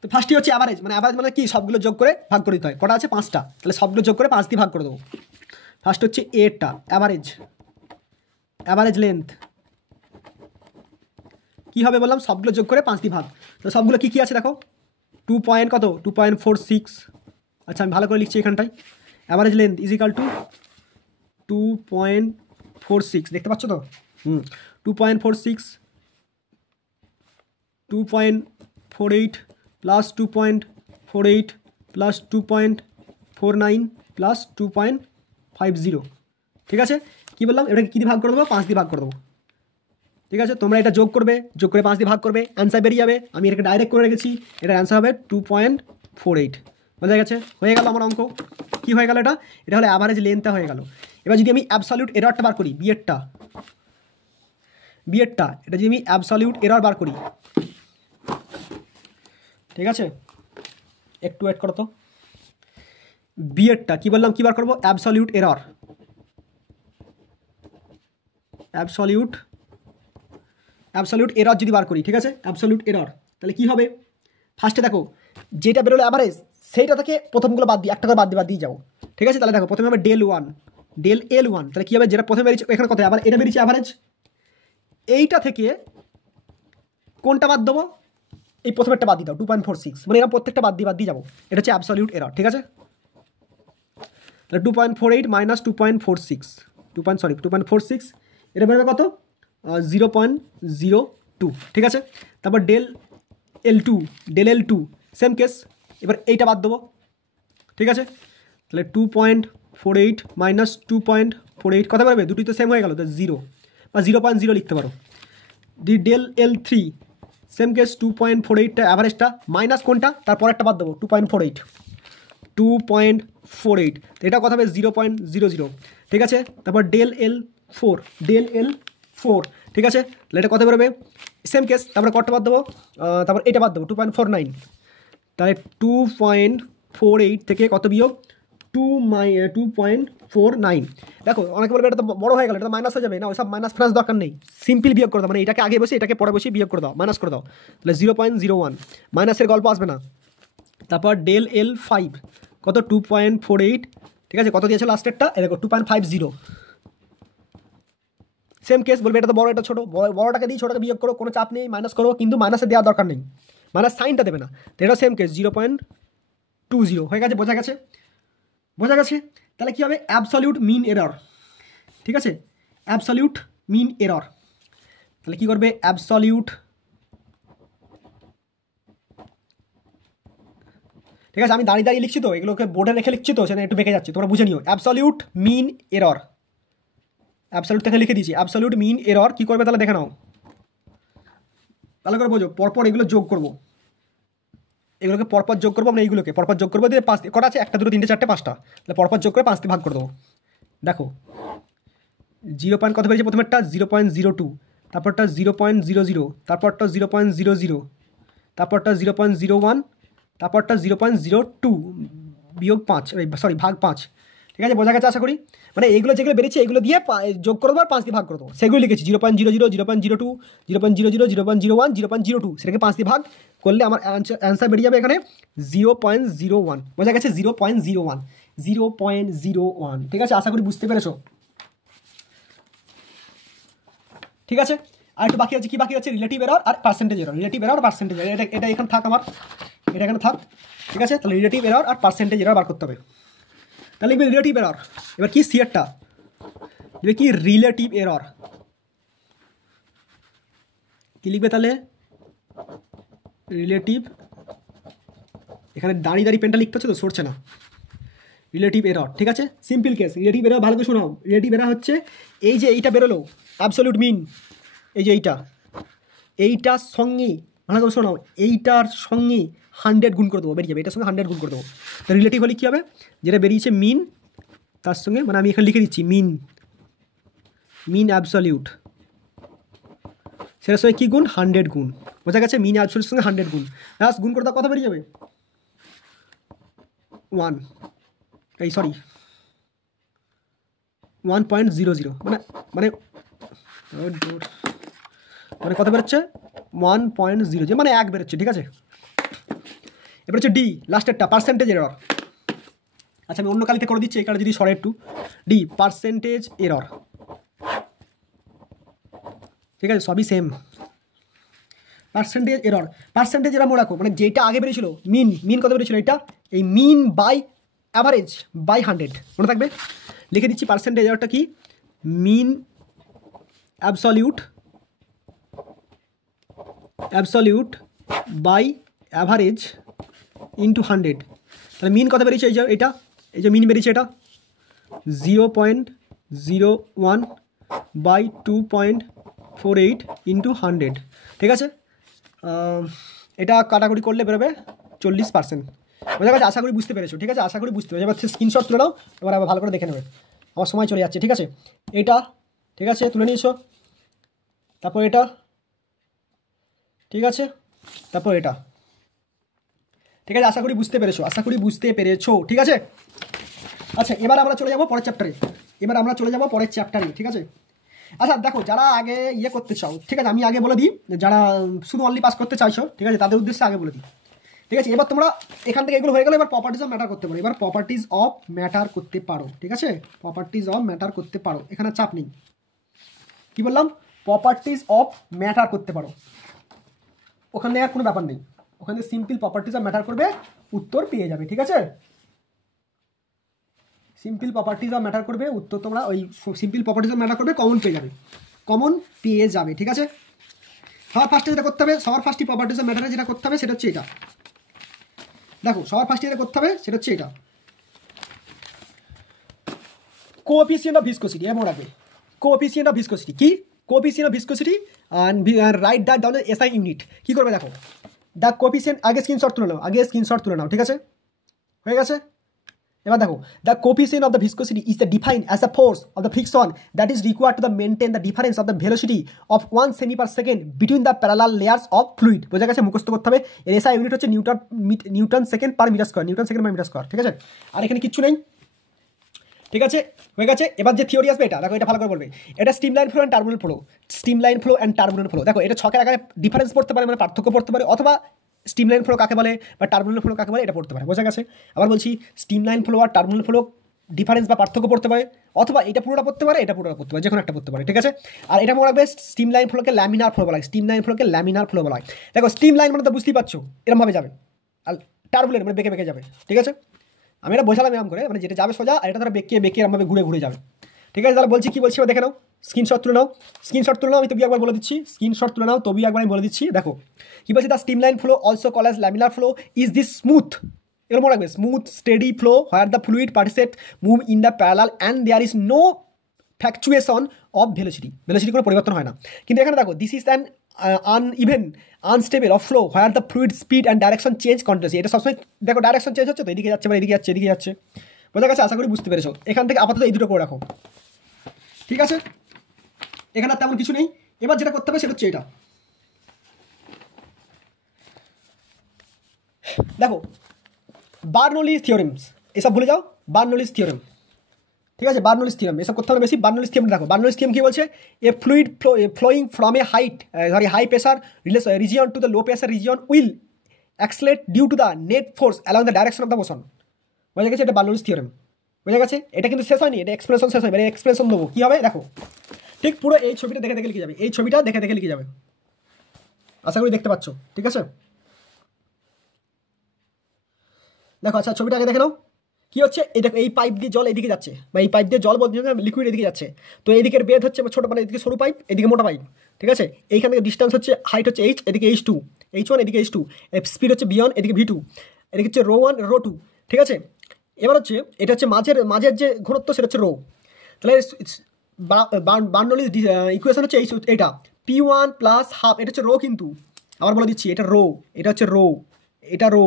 তো ফার্স্টই হচ্ছে অ্যাভারেজ মানে কি, সবগুলো যোগ করে ভাগ করে দিতে হয়, কটা আছে 5টা, তাহলে সবগুলো যোগ করে 5 দিয়ে ভাগ করে দেবো। ফার্স্ট হচ্ছে এটা অ্যাভারেজ, অ্যাভারেজ লেন্থ কী হবে বললাম, সবগুলো যোগ করে 5 দিয়ে ভাগ। তো সবগুলো কী কী আছে দেখো, 2 পয়েন্ট কত 2.46। আচ্ছা আমি ভালো করে লিখছি এখানটায়, average length is equal two 2.46, দেখতে পাচ্ছ তো? 2.46, 2.48 প্লাস 2.48 প্লাস 2.49 প্লাস 2.50। ঠিক আছে, কী বললাম, এটাকে কী দিয়ে ভাগ করে দেবো, 5 দিয়ে ভাগ করে দেবো। ঠিক আছে, তোমরা এটা যোগ করবে, যোগ করে 5 দিয়ে ভাগ করবে, অ্যান্সার বেরিয়ে যাবে। আমি এটাকে ডাইরেক্ট করে রেখেছি, এটার অ্যান্সার হবে 2.48। বোঝা গেছে, হয়ে গেল আমার অঙ্ক। কী হয়ে গেল, এটা হলো অ্যাভারেজ লেন্থটা হয়ে গেল। এবার যদি আমি অ্যাবসলিউট এররটা বার করি, বিয়েরটা এটা যদি আমি অ্যাবসলিউট এরর বার করি, ঠিক আছে, একটু ওয়েট করো তো। বিয়েরটা কী বললাম, কী বার করবো, অ্যাবসলিউট এরর, অ্যাবসলিউট এরর যদি বার করি, ঠিক আছে, অ্যাবসলিউট এরর, তাহলে কী হবে, ফার্স্টে দেখো যেটা বেরোলো অ্যাভারেজ সেইটা থেকে প্রথমগুলো বাদ দিয়ে একটা করে বাদ দিয়ে যাও। ঠিক আছে, তাহলে দেখো প্রথমে হবে del L1, তাহলে কী হবে, যেটা প্রথমে বেরিয়েছে এখানে কত, আবার এটা বেরিয়েছে অ্যাভারেজ, এইটা থেকে কোনটা বাদ দেবো, এই প্রথমেরটা বাদ দিয়ে দাও 2.46, মানে এরকম প্রত্যেকটা বাদ দিয়ে যাবো। এটা হচ্ছে অ্যাবসলিউট এরর। ঠিক আছে, তাহলে 2.48 মাইনাস 2.46, এটা বেরোবে কত, 0.02। ঠিক আছে, তারপর del L2 সেম কেস, এবার এইটা বাদ দেবো। ঠিক আছে, তাহলে 2.48 মাইনাস 2.48 কত বেরোবে, দুটোই তো সেম হয়ে গেল, তো 0 বা 0.0 লিখতে পারো। del L3 সেম কেস, 2.48টা অ্যাভারেজটা মাইনাস কোনটা, তারপরেরটা বাদ দেবো 2.48, এটা কথা হবে 0.00। ঠিক আছে, তারপর del L4, ঠিক আছে, তাহলে এটা কত বেরোবে, সেম কেস, তারপরে কতটা বাদ দেবো, তারপর এটা বাদ দেবো 2.49, তাহলে 2.48 থেকে কত বিয়োগ 2.49। দেখো অনেকে বলবে এটা তো বড় হয়ে গেল, এটা তো মাইনাস হয়ে যাবে, না ওইসব মাইনাস ফ্রান্স দরকার নেই, সিম্পল বিয়োগ করে দাও, মানে এটাকে আগে বসে এটাকে পরে বসে বিয়োগ করে দাও, মাইনাস করে দাও, তাহলে 0.01, মাইনাসের গল্প আসবে না। তারপর del L5 কত 2.48, ঠিক আছে, কত দিয়েছে লাস্টেরটা, এরকম 2.50। সেম কেস, বলবে এটা তো বড়, এটা ছোটো, বড়টাকে দিই ছোটোকে বিয়োগ করো, কোনো চাপ নেই, মাইনাস করো, কিন্তু মাইনাসে দেওয়ার দরকার নেই, মাইনাস সাইনটা দেবে না, তো এটা সেম কেস 0.20 হয়ে গেছে। বোঝা গেছে, তাহলে কী হবে, অ্যাবসলিউট মিন এরর। ঠিক আছে, অ্যাবসলিউট মিন এরর, তাহলে কী করবে, অ্যাবসলিউট, ঠিক আছে, আমি দাঁড়িয়ে লিখছি তো, এগুলোকে বোর্ডে রেখে লিখছি তো, সেটা একটু বেঁকে যাচ্ছে, তোমরা বুঝে নিও। অ্যাবসলিউট মিন এরর, অ্যাবসলিউট থেকে লিখে দিয়েছি, অ্যাবসলিউট মিন এরর কী করবে, তাহলে দেখে নাও, তাহলে করে বোঝো, পরপর এগুলো যোগ করবো, এগুলোকে পরপর যোগ করবো, আমরা এইগুলোকে পরপর যোগ করবো, দিয়ে 5 কটা আছে, 1 2 3 4 5টা, তাহলে পরপর যোগ করে 5 দিয়ে ভাগ করে দেবো। দেখো 0. কত বেরিয়েছে, প্রথমেরটা 0.02, তারপরটা 0.00, তারপরটা 0.00, তারপরটা 0.01, তারপরটা 0.02 বিয়োগ 5, সরি ভাগ 5। ঠিক আছে, বোঝা গেছে আশা করি, মানে এইগুলো যেগুলো বেরিয়েছে এগুলো দিয়ে যোগ করে দেবো আর 5 দিয়ে ভাগ করে দেবো, সেগুলো লিখেছি 0.00, 0.02, 0.00, 0.01, 0.02, সেটাকে 5 দিয়ে ভাগ করলে আমার অ্যান্সার বেরিয়ে যাবে এখানে 0.01। বোঝা গেছে, 0.01। ঠিক আছে, আশা করি বুঝতে পেরেছো। ঠিক আছে, আর একটু বাকি আছে, কি বাকি আছে, রিলেটিভ এরর আর পার্সেন্টেজ এরর, এটা এখানে থাক, আমার এটা এখানে থাক। ঠিক আছে, তাহলে রিলেটিভ এরর আর পার্সেন্টেজ এরর বার করতে হবে। তাহলে লিখবে রিলেটিভ এরর, এবার কি সিয়ারটা লিখবে, কি রিলেটিভ এরর, কি লিখবে তাহলে, রিলেটিভ, এখানে দাঁড়িয়ে পেনটা লিখতে হচ্ছে তো, সরছে না, রিলেটিভ এরর। ঠিক আছে, সিম্পল কেস, রিলেটিভ এরর ভালো করে শোনাও, রিলেটিভ এরর হচ্ছে এই যে এইটা বেরোলো অ্যাবসলিউট মিন, এই যে এইটার সঙ্গে ভালো করে শোনাও, এইটার সঙ্গে 100 গুণ করে দেবো, বেরিয়ে যাবে, এটার সঙ্গে 100 গুণ করে দেবো। তো রিলেটিভ হলে কী হবে, যেটা বেরিয়েছে মিন তার সঙ্গে, মানে আমি এখানে লিখে দিচ্ছি মিন অ্যাবসলিউট, সেটার সঙ্গে কী গুণ, 100 গুণ। বোঝা গেছে, মিন অ্যাবসলিউটের সঙ্গে 100 গুণ, লাস্ট গুণ করে দাও, কত বেরিয়ে যাবে, 1.00, মানে কত বেরোচ্ছে, 1.00, মানে 1 বেরোচ্ছে। ঠিক আছে, এবার হচ্ছে ডি, লাস্টেরটা পার্সেন্টেজ এরর। আচ্ছা, আমি অন্য কালিতে করে দিচ্ছি, এখানে যদি সরে একটু, ডি পার্সেন্টেজ এরর। ঠিক আছে, সবই same. Percentage error, percentage error মনে রাখো, মানে যেটা আগে বেরিয়েছিল মিন কত বেরিয়েছিল, এটা এই মিন বাই অ্যাভারেজ বাই 100 মনে থাকবে। লিখে দিচ্ছি পার্সেন্টেজ এররটা কি, mean absolute by average into 100। তাহলে মিন কত বেরিয়েছে, এই যে মিন বেরিয়েছে এটা 0.01 বাই 2.48 ইন্টু 100। ঠিক আছে, এটা কাটাকুটি করলে বেরোবে 40%। বোঝা গেছে, আশা করি বুঝতে পেরেছো। ঠিক আছে, আশা করি বুঝতে পেরেছো। এবার স্ক্রিনশট তুলে নাও, এবার আবার ভালো করে দেখে নেবে, আমার সময় চলে যাচ্ছে। ঠিক আছে, এটা ঠিক আছে তুলে নিয়েছো, তারপর এটা, ঠিক আছে, তারপর এটা। ঠিক আছে, আশা করি বুঝতে পেরেছো। ঠিক আছে, আচ্ছা এবার আমরা চলে যাবো পরের চ্যাপ্টারে। ঠিক আছে, আচ্ছা দেখো, যারা আগে করতে চাও, ঠিক আছে, আমি আগে বলে দিই, যারা শুধু অনলি পাস করতে চাইছো, ঠিক আছে, তাদের উদ্দেশ্যে আগে বলে দিই। ঠিক আছে, এবার তোমরা এখান থেকে এগুলো হয়ে গেলো, এবার প্রপার্টিজ অফ ম্যাটার করতে পারো। ঠিক আছে, প্রপার্টিজ অফ ম্যাটার করতে পারো, এখানে চাপ নেই। কি বললাম, প্রপার্টিজ অফ ম্যাটার করতে পারো, ওখানে আর কোনো ব্যাপার নেই, ওখানে সিম্পল প্রপার্টিজ অফ ম্যাটার করবে, উত্তর পেয়ে যাবে। ঠিক আছে, সিম্পল প্রপার্টিজ অফ ম্যাটার করবে, উত্তর তোমরা ওই সিম্পল প্রপার্টিজ অফ ম্যাটার করবে, কমন পেয়ে যাবে। ঠিক আছে, সবার ফার্স্টে যেটা করতে হবে, সবার ফার্স্টে প্রপার্টিজ অফ ম্যাটারে যেটা করতে হবে সেটা হচ্ছে এটা। দেখো, সবার ফার্স্টে যেটা করতে হবে সেটা হচ্ছে এটা, কোএফিসিয়েন্ট অফ ভিসকোসিটি। এমন রাখবে, কোএফিসিয়েন্ট অফ ভিসকোসিটি কি, coefficient of viscosity and right that down SI unit. কি করবে দেখো, দ্য কোএফিসিয়েন্ট, আগে স্ক্রিনশট তুলে নাও, ঠিক আছে, হয়ে গেছে। এবার দেখো, the coefficient of the viscosity is the defined as the force of the friction that is required to the maintain the difference of the velocity of 1 semi per second between the parallel layers of fluid. বোঝা গেছে, মুখস্থ করতে হবে। এর SI unit হচ্ছে newton second per metre square, ঠিক আছে, আর এখানে কিচ্ছু নেই। ঠিক আছে, হয়ে গেছে। এবার যে থিওরি আসবে, এটা দেখো, এটা ভালো করে বলবে, এটা streamline flow and turbulent flow. দেখো, এটা ছকের আকারে ডিফারেন্স পড়তে পারে, মানে পার্থক্য পড়তে পারে, অথবা স্ট্রিমলাইন ফ্লো কাকে বলে বা টার্বুলেন্ট ফ্লো কাকে বলে এটা পড়তে পারে। বোঝা গেছে, আবার বলছি, স্ট্রিমলাইন ফ্লো আর টার্বুলেন্ট ফ্লো ডিফারেন্স বা পার্থক্য পড়তে পারে, অথবা এটা পুরোটা পড়তে পারে, এটা পুরোটা পড়তে পারে, যে কোনো একটা পড়তে পারে। ঠিক আছে, আর এটা মনে রাখবে, স্ট্রিমলাইন ফ্লোকে ল্যামিনার ফ্লো বলা হয়। দেখো, স্ট্রিমলাইন মানে তো বুঝতেই পারছো, এরমভাবে যাবে, আর টার্বুলেন্ট মানে বেঁকে যাবে। ঠিক আছে, আমি এটা বোঝালাম এরকম করে, মানে যেটা যাবে সোজা, আর এটা ধরো বেঁকে এরমভাবে ঘুরে যাবে। ঠিক আছে, তাহলে বলছি, কি বলছি দেখে নাও, স্ক্রিনশট তুলে নাও, আমি তবু একবার বলে দিচ্ছি, আমি বলে দিচ্ছি। দেখো কি বলছি, the streamline flow also call as laminar flow is this smooth, এর মনে রাখবে, smooth steady flow where the fluid participate move in the parallel and there is no fluctuation of velocity কোনো পরিবর্তন হয় না। কিন্তু এখানে দেখো, this is an uneven unstable of flow where the fluid speed and direction change continuously। এটা সবসময় দেখো, ডাইরেকশন চেঞ্জ হচ্ছে তো, এদিকে যাচ্ছে, এদিকে যাচ্ছে। বোঝা গেছে, আশা করি বুঝতে পেরেছো। এখান থেকে আপাতত এই দুটো করে রাখো। ঠিক আছে, এখানে তেমন কিছু নেই। এবার যেটা করতে হবে সেটা হচ্ছে এটা। দেখো, বার্নৌলিস থিওরেমস এসব ভুলে যাও, বার্নৌলিস থিওরেম। ঠিক আছে, বার্নৌলিস থিওরেম এসব করতে হবে বেশি। বার্নৌলিস থিওরেম দেখো, বার্নৌলিস থিওরেম কি বলছে, এ fluid flowing from a high pressure region to the low pressure region will accelerate due to the net force along the direction of the motion। বোঝা গেছে, এটা বার্নৌলিস থিওরেম। বোঝা গেছে, এটা কিন্তু শেষ হয়নি, এটা এক্সপ্রেশন শেষ হয়, এক্সপ্রেশন দেবো কি হবে দেখো, ঠিক পুরো এই ছবিটা দেখে লিখে যাবে, আশা করি দেখতে পাচ্ছ। ঠিক আছে, দেখো, আচ্ছা ছবিটা আগে দেখে নাও। কি হচ্ছে, এই দেখো, এই পাইপ দিয়ে জল এদিকে যাচ্ছে, বা এই পাইপ দিয়ে জল বলতে লিকুইড এদিকে যাচ্ছে। তো এদিকের বেদ হচ্ছে ছোটো, মানে এদিকে সরু পাইপ, এদিকে মোটা পাইপ। ঠিক আছে, এইখান থেকে ডিস্টেন্স হচ্ছে, হাইট হচ্ছে h, এদিকে h2, h1, এদিকে h2, স্পিড হচ্ছে v1, এদিকে v2, এদিকে হচ্ছে ρ1 ρ2। ঠিক আছে, এবার হচ্ছে এটা হচ্ছে মাঝের যে ঘনত্ব, সেটা হচ্ছে রো। তাহলে বার্নৌলিস ইকুয়েশন হচ্ছে এটা p1 প্লাস হাফ, এটা হচ্ছে রো, কিন্তু আবার বলে দিচ্ছি, এটা রো, এটা হচ্ছে রো, এটা রো।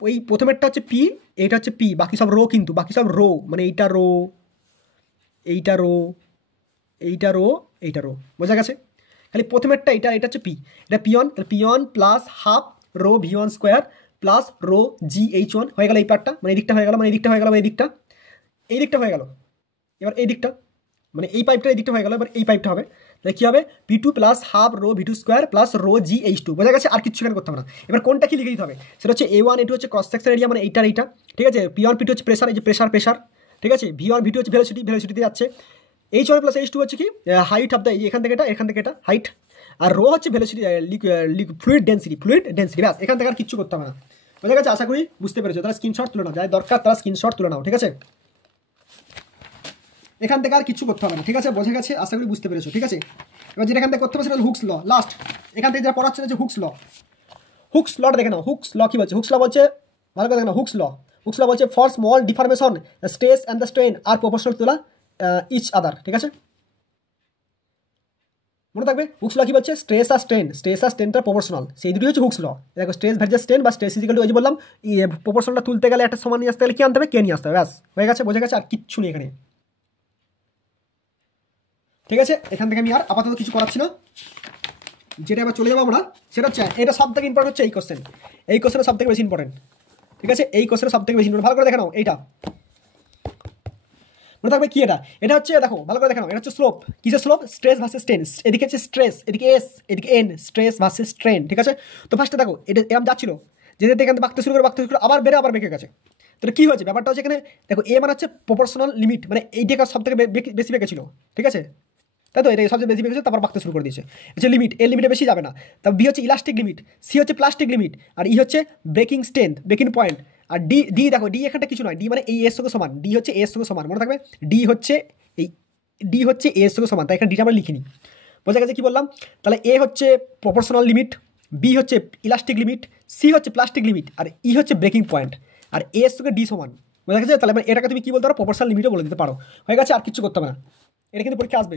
ওই প্রথমেরটা হচ্ছে পি, এইটা হচ্ছে পি, বাকি সব রো, কিন্তু বাকি সব রো, মানে এইটা রো, এইটা রো, এইটা রো। বোঝা গেছে, খালি প্রথমেরটা এটা হচ্ছে পি, এটা পিওন, তাহলে p one plus half rho v1 square plus rho gh1 হয়ে গেল। এই পার্টটা মানে এই দিকটা হয়ে গেল, এই দিকটা হয়ে গেল। এবার এই দিকটা, মানে এই পাইপটা এই দিকটা হয়ে গেল। এবার এই পাইপটা হবে, তাহলে কী হবে, p2 plus half rho v2 square plus rho gh2। বোঝা গেছে, আর কিছু এখানে করতে হবে না। এবার কোনটা কি লিখে দিতে হবে, সেটা হচ্ছে a1 a2 হচ্ছে ক্রস সেকশন এরিয়া, মানে এইটা। ঠিক আছে, p1 p2 হচ্ছে প্রেশার, এই যে প্রেশার। ঠিক আছে, v1 v2 হচ্ছে ভেলোসিটিতে যাচ্ছে, H1 প্লাস H2 হচ্ছে কি হাইট অফ দ্য, এখান থেকে এটা হাইট, আর রো হচ্ছে ভেলোসিটি, ফ্লুইড ডেন্সিটি ব্যাস। এখান থেকে আর কিচ্ছু করতে হবে না, বোঝা গেছে? আশা করি বুঝতে পেরেছো। তারা স্ক্রিনশট তুলে নাও, যাই দরকার তারা স্ক্রিনশট তুলে নাও, ঠিক আছে? এখান থেকে আর কিছু করতে হবে না, ঠিক আছে? বোঝা গেছে? আশা করি বুঝতে পেরেছো, ঠিক আছে? এবার যেটা এখান থেকে করতে হবে সেটা হলো হুকস ল। লাস্ট এখান থেকে যেটা পড়াচ্ছে যে হুকস ল, হুকস লটা দেখে নাও। হুকস ল কি বলছে? হুকস ল বলছে, ভালো করে দেখে নাও, হুকস ল বলছে for small deformation stress and the strain are proportional to the each other, ঠিক আছে? মনে থাকবে হুকস ল কি বলছে? স্ট্রেস আর স্ট্রেনটা প্রপোর্শনাল, সেই দুটোই হচ্ছে হুকস ল। দেখো স্ট্রেস ভার্সেস স্ট্রেন বা স্ট্রেস ইজিক্যাল টু, ওই যে বললাম প্রপোর্শনালটা তুলতে গেলে একটা সমান নিয়ে আসতে গেলে কি আনতে হবে? কে নিয়ে আসতে হবে, ব্যাস হয়ে গেছে, বোঝা গেছে? আর কিচ্ছু নেই এখানে, ঠিক আছে? এখান থেকে আমি আর আপাতত কিছু করাচ্ছি না। যেটা এবার চলে যাবো আমরা, সেটা হচ্ছে এটা সব থেকে ইম্পর্টেন্ট হচ্ছে এই কোশ্চেন সব থেকে বেশি ইম্পর্টেন্ট, ঠিক আছে? এই কোশ্চেন সব থেকে বেশি ইম্পর্টেন্ট, ভালো করে দেখে নাও। এইটা মনে থাকবে কি? এটা হচ্ছে, দেখো ভালো করে দেখে নাও, এটা হচ্ছে স্লোপ। কিসের স্লোপ? Stress versus strain. এদিকে হচ্ছে স্ট্রেস, এদিকে এস, এদিকে এন, স্ট্রেস ভার্সেস স্ট্রেন, ঠিক আছে? তো ফার্স্টে দেখো এটা এরকম যাচ্ছিল, যেতে এখান থেকে বাঁকতে শুরু করে আবার বেড়ে আবার বেঁকে গেছে। তো কি হয়েছে? ব্যাপারটা হচ্ছে এখানে দেখো, এ মানে হচ্ছে প্রপোর্শনাল লিমিট, মানে এইটা সব থেকে বেশি বেঁকেছিল, ঠিক আছে? তাই তো, এটা সবচেয়ে বেশি বেঁকেছে, তারপর বাঁকতে শুরু করে দিয়েছে। হচ্ছে লিমিট, এর লিমিটে বেশি যাবে না। তারপর বি হচ্ছে ইলাস্টিক লিমিট, সি হচ্ছে প্লাস্টিক লিমিট, আর ই হচ্ছে ব্রেকিং স্ট্রেন্থ, ব্রেকিং পয়েন্ট। আর ডি দেখো, ডি এখানটা কিছু নয়, ডি মানে এই এর সঙ্গে সমান, ডি হচ্ছে এর সঙ্গে সমান, মনে থাকবে? ডি হচ্ছে এই, ডি হচ্ছে এর সঙ্গে সমান, তাই এখানে ডিটা আমরা লিখিনি, বোঝা গেছে কি বললাম? তাহলে এ হচ্ছে প্রপোর্শনাল লিমিট, বি হচ্ছে ইলাস্টিক লিমিট, সি হচ্ছে প্লাস্টিক লিমিট, আর ই হচ্ছে ব্রেকিং পয়েন্ট, আর এর সঙ্গে ডি সমান, বোঝা গেছে? তাহলে এটাকে তুমি কি বলতে পারো? প্রপোর্শনাল লিমিটও বলে দিতে পারো, হয়ে গেছে? আর কিছু করতে হবে না, এটা কিন্তু পরীক্ষা আসবে।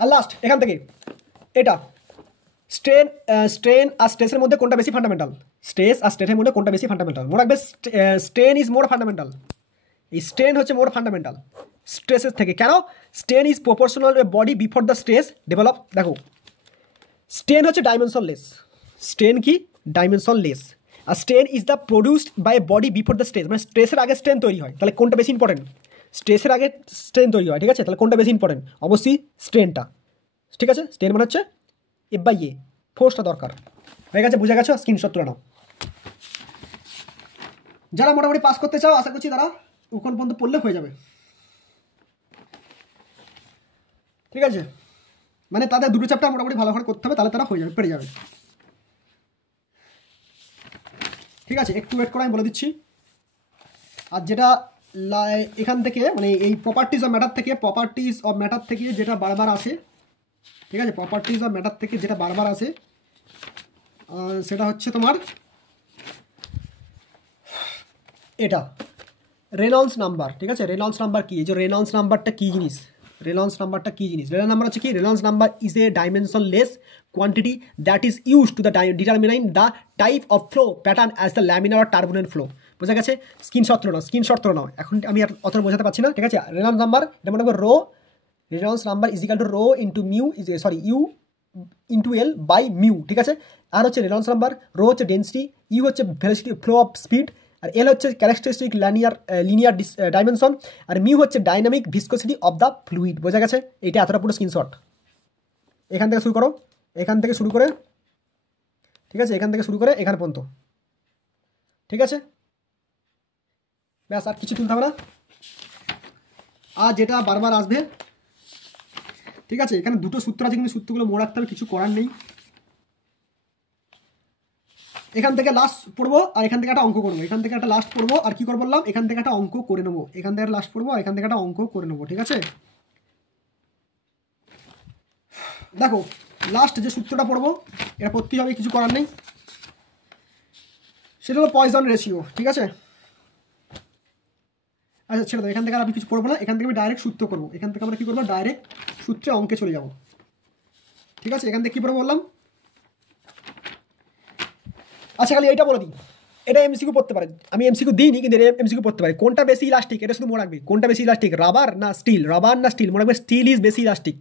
আর লাস্ট এখান থেকে এটা স্ট্রেন আর স্ট্রেসের মধ্যে কোনটা বেশি ফান্ডামেন্টাল? স্ট্রেস আর স্ট্রেনের মধ্যে কোনটা বেশি ফান্ডামেন্টাল? মনে রাখবে স্ট্রেন ইজ মোর ফান্ডামেন্টাল, এই স্ট্রেন হচ্ছে মোর ফান্ডামেন্টাল স্ট্রেসের থেকে। কেন? Strain is proportional body before the stress develop. দেখো স্ট্রেন হচ্ছে ডাইমেনশনলেস, স্ট্রেন কি? ডাইমেনশনলেস। আর strain is the produced by body before the stress, মানে স্ট্রেসের আগে স্ট্রেন তৈরি হয়। তাহলে কোনটা বেশি ইম্পর্টেন্ট? স্ট্রেসের আগে স্ট্রেন তৈরি হয়, ঠিক আছে? তাহলে কোনটা বেশি ইম্পর্টেন্ট? অবশ্যই স্ট্রেনটা, ঠিক আছে? স্ট্রেন মানে হচ্ছে এফ বাই এ, ফোর্সটা দরকার, হয়ে গেছে? বুঝে গেছো? স্ক্রিনশট তুলে নাও। যারা মোটামুটি পাস করতে চাও, আশা করছি তারা ওখান পর্যন্ত পড়লে হয়ে যাবে, ঠিক আছে? মানে তাদের দুটো চ্যাপ্টার মোটামুটি ভালো করে করতে হবে, তাহলে তারা হয়ে যাবে, পেরে যাবে, ঠিক আছে? একটু ওয়েট করে আমি বলে দিচ্ছি। আর যেটা এখান থেকে মানে এই প্রপার্টিজ অফ ম্যাটার থেকে যেটা বারবার আসে, ঠিক আছে? প্রপার্টিজ অফ ম্যাটার থেকে যেটা বারবার আসে সেটা হচ্ছে তোমার এটা রেনল্ডস নাম্বার, ঠিক আছে? রেনল্ডস নাম্বার কি? এই যে রেনল্ডস নাম্বারটা কী জিনিস? রেনল্ডস নাম্বারটা কী জিনিস? রেনল্ডস নাম্বার হচ্ছে কি? Reynolds number is a dimensionless quantity that is use to the determine the type of flow pattern as the laminar or turbulent flow. বোঝা গেছে? স্ক্রিনশট তুলে নাও। এখন আমি আর অত বোঝাতে পারছি না, ঠিক আছে? রেনল্ডস নাম্বার এটা মনে করো rho, Reynolds number is equal to rho into mu, u into l by mu, ঠিক আছে? আর হচ্ছে রেনল্ডস নাম্বার, রো হচ্ছে ডেন্সিটি, ইউ হচ্ছে ভেলোসিটি ফ্লো অফ স্পিড, আর এল হচ্ছে ক্যারেক্টারিস্টিক লিনিয়ার ডাইমেনশন, আর মিউ হচ্ছে dynamic viscosity of the fluid. বোঝা গেছে? এটা এতটা পুরো স্ক্রিনশট। এখান থেকে শুরু করো, এখান থেকে শুরু করে, ঠিক আছে? এখান থেকে শুরু করে এখানে পর্যন্ত, ঠিক আছে? ব্যাস, আর কিছু তুলতে হবে না। আর যেটা বারবার আসবে, ঠিক আছে? এখানে দুটো সূত্র আছে, কিন্তু সূত্রগুলো মনে রাখতে হবে, কিছু করার নেই। এখান থেকে লাস্ট পড়বো আর এখান থেকে একটা অঙ্ক করবো, এখান থেকে একটা লাস্ট পড়বো আর কি করবো বললাম, এখান থেকে একটা অঙ্ক করে নেবো, এখান থেকে লাস্ট পড়বো আর এখান থেকে একটা অঙ্ক করে নেবো, ঠিক আছে? দেখো লাস্ট যে সূত্রটা পড়বো এটা পড়তেই হবে, কিছু করার নেই। সেটা হলো পয়জন রেশিও, ঠিক আছে? আচ্ছা ছেড়ে দাও, এখান থেকে আর আমি কিছু পড়বো না, এখান থেকে আমি ডাইরেক্ট সূত্র করবো। এখান থেকে আমরা কী করবো? ডাইরেক্ট সূত্রে অঙ্কে চলে যাবো, ঠিক আছে? এখান থেকে কী পড়বো বললাম? আচ্ছা খালি এইটা বলে দিই, এটা এমসিকিউ পড়তে পারে, আমি এমসিকিউ দিইনি কিন্তু এটা এমসিকিউ পড়তে পারে। কোনটা বেশি ইলাস্টিক? এটা শুধু মনে রাখবে, কোনটা বেশি ইলাস্টিক, রাবার না স্টিল? মনে রাখবে স্টিল ইজ বেশি ইলাস্টিক,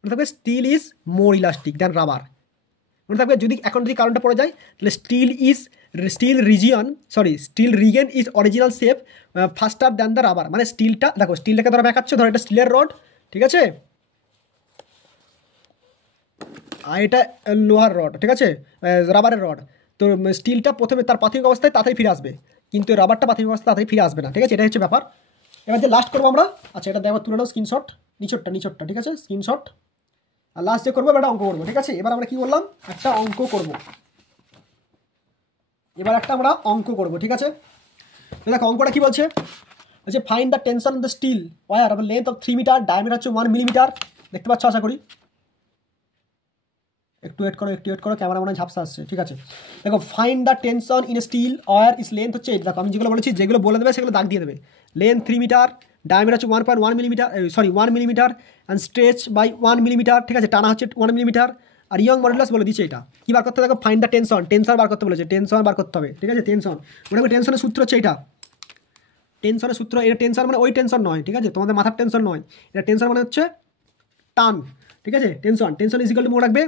মনে থাকবে steel is more elastic than rubber, মনে থাকবে। যদি এখন যদি কারণটা পড়ে যায় তাহলে steel regain is original shape faster than the rubber, মানে স্টিলটা দেখো, স্টিলটাকে ধরো দেখাচ্ছে, ধরো এটা স্টিলের রড, ঠিক আছে? আর এটা লোহার রড, ঠিক আছে? রাবারের রড। তো স্টিলটা প্রথমে তার প্রাথমিক অবস্থায় তাড়াতাড়ি ফিরে আসবে, কিন্তু রাবারটা প্রাথমিক অবস্থা তাড়াতাড়ি ফিরে আসবে না, ঠিক আছে, এটা হচ্ছে ব্যাপার। এবার যে লাস্ট করবো আমরা, আচ্ছা এটা দেখো তুলে নাও স্ক্রিনশট, নিচরটা, ঠিক আছে, স্ক্রিনশট। আর লাস্ট যে করবো একটা অঙ্ক করবো, ঠিক আছে। এবার আমরা কি বললাম, একটা অঙ্ক করব, ঠিক আছে। দেখো অঙ্কটা কি বলছে, find the tension of the steel wire of length of 3 metre, diameter হচ্ছে 1 মিলিমিটার। দেখতে পাচ্ছ আশা করি, একটু ওয়েট করো, ক্যামেরা মনে হয় ঝাপসা আসছে, ঠিক আছে। দেখো find the tension in steel wire is length হচ্ছে, দেখো আমি যেগুলো বলেছি, যেগুলো বলে দেবে সেগুলো দাগ দিয়ে দেবে। লেন্থ 3 মিটার, ডায়ামিটার হচ্ছে 1.1 millimetre, 1 millimetre, and stretch by 1 millimetre, ঠিক আছে, টানা হচ্ছে 1 মিলিমিটার। আর ইয়ং মডুলাস বলে দিচ্ছে, এটা কি বার করতে হবে, দেখো ফাইন্ড দ্য টেনশন বার করতে বলেছে, টেনশন বার করতে হবে, ঠিক আছে। টেনশন ওটা টেনশনের সূত্র হচ্ছে এটা, টেনশনের সূত্র, এটা টেনশন মানে ওই টেনশন নয়, ঠিক আছে, তোমাদের মাথার টেনশন নয়, এটা টেনশন মানে হচ্ছে টান, ঠিক আছে। টেনশন ইজ ইকুয়াল টু মনে রাখবে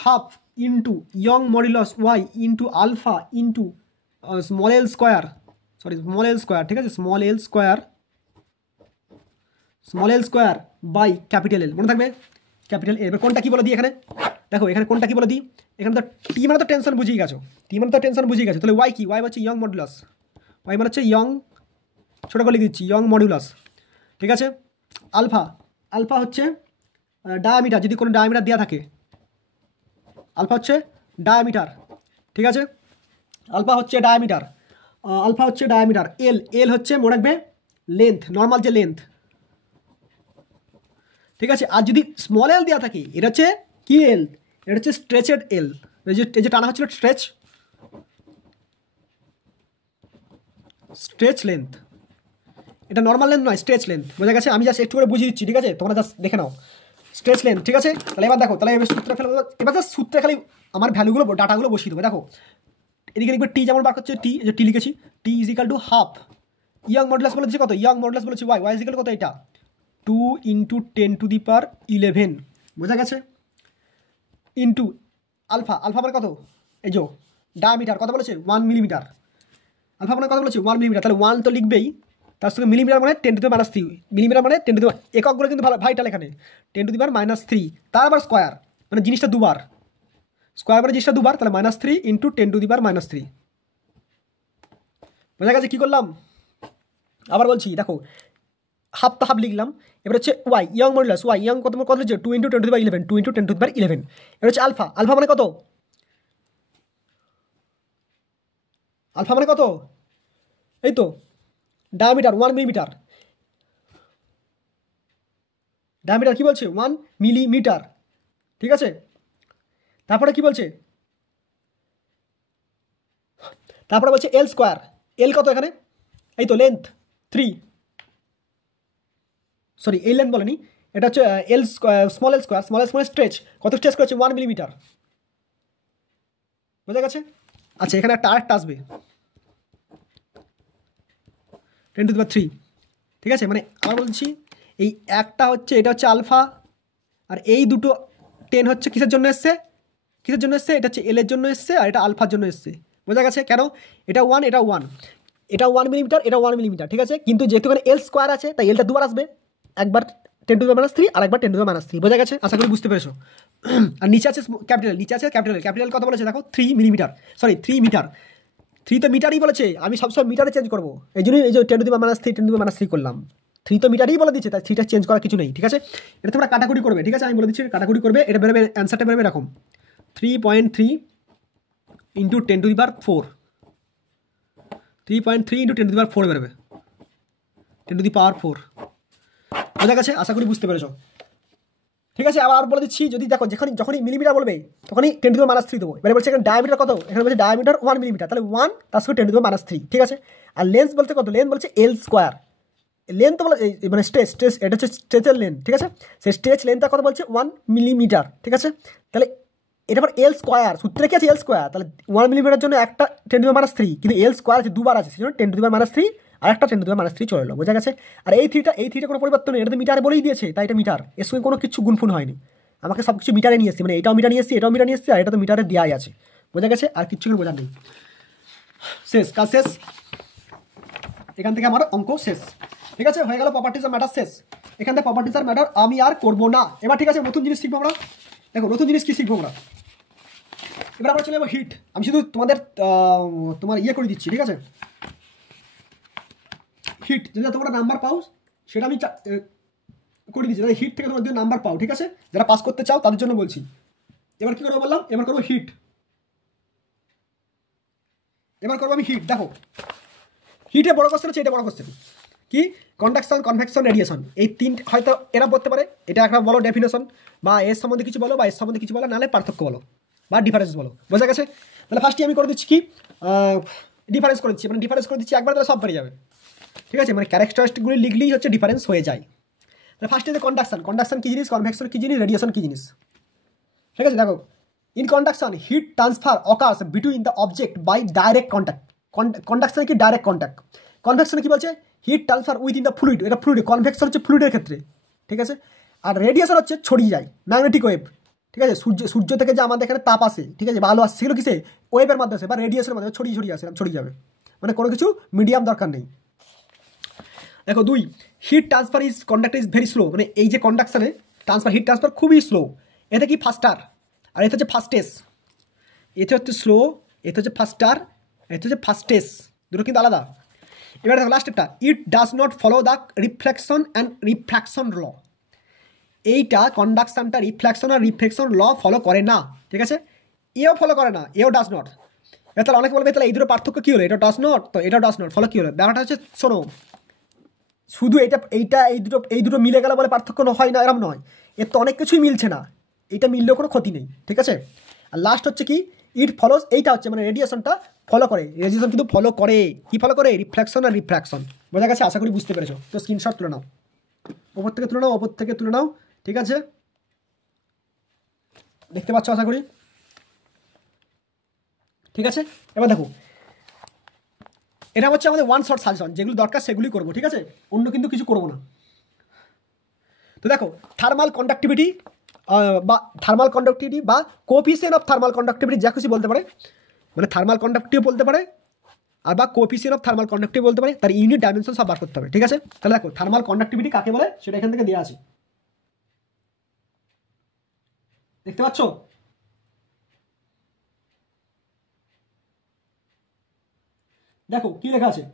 half into Young modulus y into alpha into small l square, ঠিক আছে, small l square by capital l, মনে থাকবে ক্যাপিটাল এল। এবার কোনটা কি বলে দিই এখানে, দেখো এখানে কোনটা কি বলে দিই, এখানে তো টি মানে তো টেনশন বুঝিয়ে গেছো, তাহলে ওয়াই কি, ওয়াই হচ্ছে ইয়ং মডুলাস, ওয়াই মানে হচ্ছে ইয়ং, ছোটো করে লিখে দিচ্ছি ইয়ং মডুলাস, ঠিক আছে। আলফা হচ্ছে ডায়ামিটার, যদি কোনো ডায়ামিটার দেওয়া থাকে, আলফা হচ্ছে ডায়ামিটার, ঠিক আছে, আলফা হচ্ছে ডায়ামিটার। এল হচ্ছে মনে রাখবে লেন্থ, নর্মাল যে লেন্থ, ঠিক আছে। আর যদি স্মল এল দেওয়া থাকে, এটা হচ্ছে কি এল, এটা হচ্ছে স্ট্রেচেড এল, এই যে টানা হচ্ছিল স্ট্রেচ লেন্থ, এটা নর্মাল লেন্থ নয়, স্ট্রেচ লেন্থ, বোঝা গেছে। আমি জাস্ট একটু করে বুঝিয়ে দিচ্ছি, ঠিক আছে, তোমরা জাস্ট দেখে নাও স্ট্রেচ লেন্থ, ঠিক আছে। তাহলে এবার দেখো, তাহলে সূত্রে খালি আমার ভ্যালুগুলো, ডাটাগুলো বসিয়ে দেবো। দেখো এদিকে লিখবে টি, যেমন বার করছে টি লিখেছি, T is equal to half, Young modulus বলেছি কত, ওয়াই ইজ ইকাল কত, এটা 2 × 10⁻11, বোঝা গেছে, ইন্টু আলফা মানে কত, এই যে ডায়ামিটার কত বলেছে 1 মিলিমিটার, আলফা মানে কত বলেছে 1 মিলিমিটার, তাহলে 1 তো লিখবেই, তার সঙ্গে মিলিমিটার মানে 10⁻³ মিলিমিটার মানে 10⁻, এককগুলো কিন্তু ভাইটাল এখানে 10⁻³ তার আবার স্কোয়ার, মানে জিনিসটা দুবার, স্কোয়ার মানে জিনিসটা দুবার, তাহলে -3 × 10⁻³ বোঝা গেছে। কী করলাম আবার বলছি, দেখো হাফ তো হাফ লিখলাম। এবার হচ্ছে y, Young modulus y, Young কত হচ্ছে 2 × 10⁻11, 2 × 10⁻11। এবার হচ্ছে আলফা মানে কত, এই তো ডায়ামিটার 1 মিলিমিটার, ডায়ামিটার কি বলছে 1 মিলিমিটার, ঠিক আছে। তারপরে কি বলছে, তারপরে বলছে এল স্কোয়ার, এল কত এখানে, এই তো লেন্থ 3, সরি এই লেন্থ বলেনি, এটা হচ্ছে এল স্মল এল স্কোয়ার, স্ট্রেচ, কত স্ট্রেচ করেছে 1 মিলিমিটার, বোঝা গেছে। আচ্ছা এখানে একটা আরেকটা আসবে 10⁻3, ঠিক আছে, মানে আবার বলছি এই একটা হচ্ছে, এটা হচ্ছে আলফা, আর এই দুটো 10 হচ্ছে কিসের জন্য এসছে, এটা হচ্ছে এল এর জন্য এসছে, আর এটা আলফার জন্য এসছে, বোঝা গেছে। কেন, এটা 1, এটা 1 মিলিমিটার, এটা 1 মিলিমিটার, ঠিক আছে, কিন্তু যেহেতু এখানে এল স্কোয়ার আছে তাই এলটা দুবার আসবে, একবার 10⁻³ আর একবার 10⁻³, বোঝা গেছে, আশা করি বুঝতে পেরেছো। আর নিচে আছে ক্যাপিটাল কত বলেছে দেখো 3 মিলিমিটার, সরি 3 মিটার, 3 তো মিটারই বলেছে, আমি সবসময় মিটারে চেঞ্জ করবো, এই জন্যই এই যে 10⁻³ করলাম, 3 তো মিটারই বলে দিচ্ছে, তাই 3টা চেঞ্জ করার কিছু নেই, ঠিক আছে। এটা তোমরা কাটাকুটি করবে, ঠিক আছে, আমি বলে দিচ্ছি কাটাকুটি করবে, এটা বেরোবে, অ্যান্সারটা বেরোবে এরকম 3.3 × 10⁻⁴, 3.3 × 10⁻⁴ বেরোবে, 10⁻⁴, বোঝা গেছে, আশা করি বুঝতে পেরেছো, ঠিক আছে। আবার বলে দিচ্ছি, যদি দেখো যখনই মিলিমিটার বলবে তখনই 10⁻³ দেবো। এবারে বলছে এখানে ডায়ামিটার কত, এখানে বলছে ডায়ামিটার 1 মিলিমিটার, তাহলে 1 তার সঙ্গে 10⁻³, ঠিক আছে। আর লেন্থ বলতে কত, লেন্থ বলছে এল স্কোয়ার, লেন্থ বলে মানে স্ট্রেচ, এটা হচ্ছে স্ট্রেচের লেন্থ, ঠিক আছে, সেই স্ট্রেচ লেন্থটা কত বলছে 1 মিলিমিটার, ঠিক আছে। তাহলে এটা আবার এল স্কোয়ার, সূত্রে কি আছে এল স্কোয়ার, তাহলে 1 মিলিমিটার জন্য একটা 10⁻³, কিন্তু এল স্কোয়ার আছে দুবার আছে, সেই জন্য 10⁻³ আর একটা 10⁻³ চলে এলো, বোঝা গেছে। আর এই থ্রিটা কোনো পরিবর্তন নেই, এটা তো মিটারে বলেই দিয়েছে, তাই এটা মিটার, এর সঙ্গে কোনো কিছু গুণফুন হয়নি, আমাকে সব কিছু মিটারে নিয়ে এসেছি, মানে এটাও মিটার নিয়ে এসেছি, আর এটা তো মিটারে দেওয়াই আছে, বোঝা গেছে। আর কিচ্ছু বোঝার নেই, শেষ কাজ শেষ, এখান থেকে আমার অঙ্ক শেষ, ঠিক আছে, হয়ে গেল প্রপার্টিজ অফ ম্যাটার শেষ। এখান থেকে প্রপার্টিজ অফ ম্যাটার আমি আর করবো না। এবার ঠিক আছে, নতুন জিনিস শিখবো আমরা। দেখো নতুন জিনিস কি শিখবো আমরা, এবার আমরা চলে যাবো হিট। আমি শুধু তোমার ইয়ে করে দিচ্ছি, ঠিক আছে? হিট যদি তোমরা নাম্বার পাও সেটা আমি করে দিচ্ছি, যাতে হিট থেকে তোমরা যদি নাম্বার পাও, ঠিক আছে? যারা পাস করতে চাও তাদের জন্য বলছি। এবার কী করবো বললাম, এবার করবো হিট। এবার করবো আমি হিট। দেখো হিটে বড় কোশ্চেন হচ্ছে, এটা বড় কোশ্চেন কি, কন্ডাকশন, কনভেকশন, রেডিয়েশন, এই তিনটে হয়তো এরা বলতে পারে, এটা একটা বলো ডেফিনেশন, বা এর সম্বন্ধে কিছু বলো, বা এর সম্বন্ধে কিছু বলো, নাহলে পার্থক্য বলো বা ডিফারেন্স বলো। বোঝা গেছে? তাহলে ফার্স্টে আমি করে দিচ্ছি কি, ডিফারেন্স করে দিচ্ছি, মানে ডিফারেন্স করে দিচ্ছি একবার, তাহলে সব পেরে যাবে, ঠিক আছে? মানে ক্যারেক্টারিস্টিকগুলি লিখলেই হচ্ছে ডিফারেন্স হয়ে যায়। তাহলে ফার্স্টে কন্ডাকশন, কন্ডাকশন কী জিনিস, কনভেকশন কী জিনিস, রেডিয়েশন কী জিনিস, ঠিক আছে? দেখো, in conduction heat transfer occurs between the object by direct contact. কন্ডাকশনে কি ডাইরেক্ট কন্ট্যাক্ট, কনভেকশনে কি বলছে heat transfer within the fluid, এটা ফ্লুইড, কনভেকশন হচ্ছে ফ্লুইডের ক্ষেত্রে, ঠিক আছে? আর রেডিয়েশন হচ্ছে ছড়িয়ে যায়, ম্যাগনেটিক ওয়েভ, ঠিক আছে? সূর্য থেকে যে আমাদের এখানে তাপ আসে, ঠিক আছে, বা আলো আসে, সেগুলো কিসে, ওয়েভের মাধ্যমে আসে বা রেডিয়েশনের মাধ্যমে ছড়িয়ে আসে, ছড়িয়ে যাবে, মানে কোনো কিছু মিডিয়াম দরকার নেই। দেখো 2, heat transfer is conduct is very slow, মানে এই যে কন্ডাকশনে ট্রান্সফার, হিট ট্রান্সফার খুবই স্লো, এতে কি ফাস্টার, আর এতে হচ্ছে ফাস্টেস্ট, এতে হচ্ছে স্লো, এতে হচ্ছে ফাস্টার, এতে হচ্ছে ফাস্টেস্ট, দুটো কিন্তু আলাদা। এবার দেখো লাস্ট একটা, it does not follow the reflection and refraction law, এইটা কন্ডাকশনটা রিফ্লেকশন আর রিফ্র্যাকশন ল ফলো করে না, ঠিক আছে? এও ফলো করে না, এও ডাজ নট। এবার তাহলে অনেকে বলবে তাহলে এই দুটো পার্থক্য কী হলো, এটা ডাজ নট, তো এটা ডাজ নট, ফলো কী হলো? ব্যাপারটা হচ্ছে শোনো, শুধু এই দুটো মিলে গেলে বলে পার্থক্য হয় না, এরম নয়, এর তো অনেক কিছুই মিলছে না, এটা মিললেও কোনো ক্ষতি নেই, ঠিক আছে? আর লাস্ট হচ্ছে কি, ইট ফলোস, এইটা হচ্ছে মানে রেডিয়েশনটা ফলো করে, রেডিয়েশন কিন্তু ফলো করে, কি ফলো করে, রিফ্লেকশন আর রিফ্র্যাকশন। বোঝা গেছে? আশা করি বুঝতে পেরেছো। তো স্ক্রিনশট তুলে নাও, ওপর থেকে তুলে নাও, ওপর থেকে তুলে নাও, ঠিক আছে? দেখতে পাচ্ছ আশা করি, ঠিক আছে? এবার দেখো, এটা হচ্ছে আমাদের ওয়ান শর্ট সাজেশন, যেগুলো দরকার সেগুলি করবো, ঠিক আছে? অন্য কিন্তু কিছু করবো না। তো দেখো, থার্মাল কন্ডাক্টিভিটি বা থার্মাল কন্ডাক্টিভিটি বা কোএফিসিয়েন্ট অফ থার্মাল কন্ডাক্টিভিটি, যা খুশি বলতে পারে, মানে থার্মাল কন্ডাক্টিভ বলতে পারে, আর বা কোএফিসিয়েন্ট অফ থার্মাল কন্ডাক্টিভ বলতে পারে, তার ইউনিট ডাইমেনশন সব বার করতে হবে, ঠিক আছে? তাহলে দেখো থার্মাল কন্ডাক্টিভিটি কাকে বলে সেটা এখান থেকে দেওয়া আছে, দেখতে পাচ্ছ? দেখো কি লেখা আছে,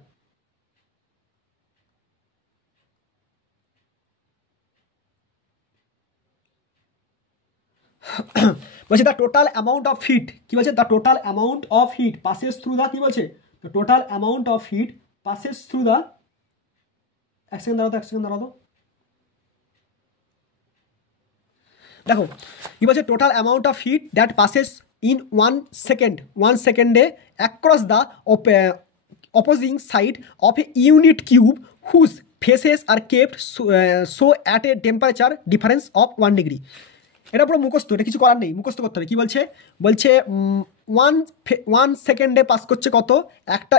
বলছে the total amount of heat, কি বলছে, the total amount of heat passes through the, কি বলছে, the total amount of heat passes through the, এক সেকেন্ড দাঁড়াও তো, দেখো কি বলছে, total amount of heat that passes in 1 সেকেন্ডে across the opposing side of a unit cube whose faces are kept so at a temperature difference of 1 degree. এটা পুরো মুখস্থ, এটা কিছু করার নেই, মুখস্থ করতে হবে। কী বলছে, বলছে 1 সেকেন্ডে পাস করছে কত, একটা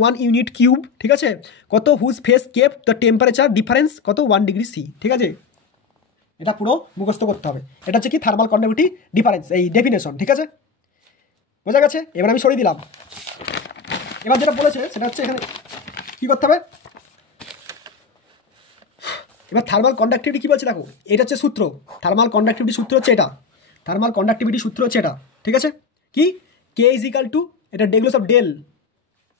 ওয়ান ইউনিট কিউব, ঠিক আছে, কত, whose face kept the temperature difference কত, 1 ডিগ্রি সি, ঠিক আছে? এটা পুরো মুখস্থ করতে হবে। এটা হচ্ছে কি থার্মাল কন্ডাক্টিভিটি ডিফারেন্স, এই ডেফিনেশন, ঠিক আছে? বোঝা গেছে? এবার আমি সরিয়ে দিলাম। এবার যেটা বলেছে সেটা হচ্ছে এখানে কী করতে হবে, এবার থার্মাল কন্ডাক্টিভিটি কী বলছে দেখো, এটা হচ্ছে সূত্র, থার্মাল কন্ডাক্টিভিটি সূত্র হচ্ছে এটা, থার্মাল কন্ডাক্টিভিটি সূত্র হচ্ছে এটা, ঠিক আছে? কি, কে ইজ ইকাল টু, এটা ডেগ্লোস অফ ডেল,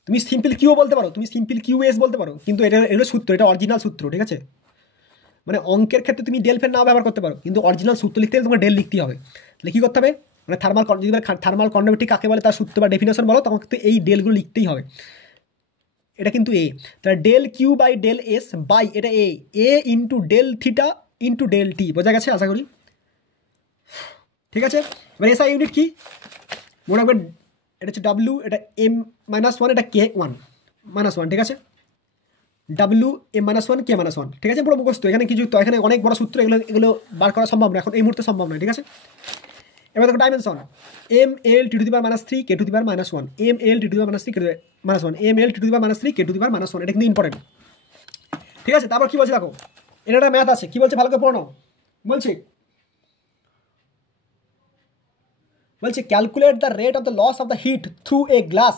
তুমি সিম্পল কিউ বলতে পারো, তুমি সিম্পল কিউ এস বলতে পারো, কিন্তু এটা এগুলো সূত্র, এটা অরিজিনাল সূত্র, ঠিক আছে? মানে অঙ্কের ক্ষেত্রে তুমি ডেল ফের নাও ব্যবহার করতে পারো, কিন্তু অরিজিনাল সূত্র লিখতে গেলে তোমার ডেল লিখতেই হবে। তাহলে কী করতে হবে, মানে থার্মাল কন্ডাক্টিভিটি কাকে বলে তার সূত্র বা ডেফিনেশন বলো, তখন কিন্তু এই ডেলগুলো লিখতেই হবে। এটা কিন্তু এ, তাহলে del Q by del S by এটা A into del theta into del T. বোঝা গেছে আশা করি, ঠিক আছে? এবার এসআই ইউনিট কি মনে রাখবেন, এটা হচ্ছে ডাব্লিউ, এটা M-1, এটা K1-1, ঠিক আছে? WM-1 K-1, ঠিক আছে? পুরো মুখস্থ, এখানে কিছু, তো এখানে অনেক বড় সূত্র, এগুলো বার করা সম্ভব না এখন, এই মুহূর্তে সম্ভব নয়, ঠিক আছে? এবার দেখো dimension, ML(T⁻³ K⁻⁻1, ML(T⁻³ K⁻⁻1, ML(T⁻³ K⁻⁻1), এটা কিন্তু ইম্পর্টেন্ট, ঠিক আছে? তারপর কী বলছে দেখো, এটা একটা ম্যাথ আছে, কী বলছে ভালো করে পড়ো নাও। বলছে calculate the rate of the loss of the heat through a glass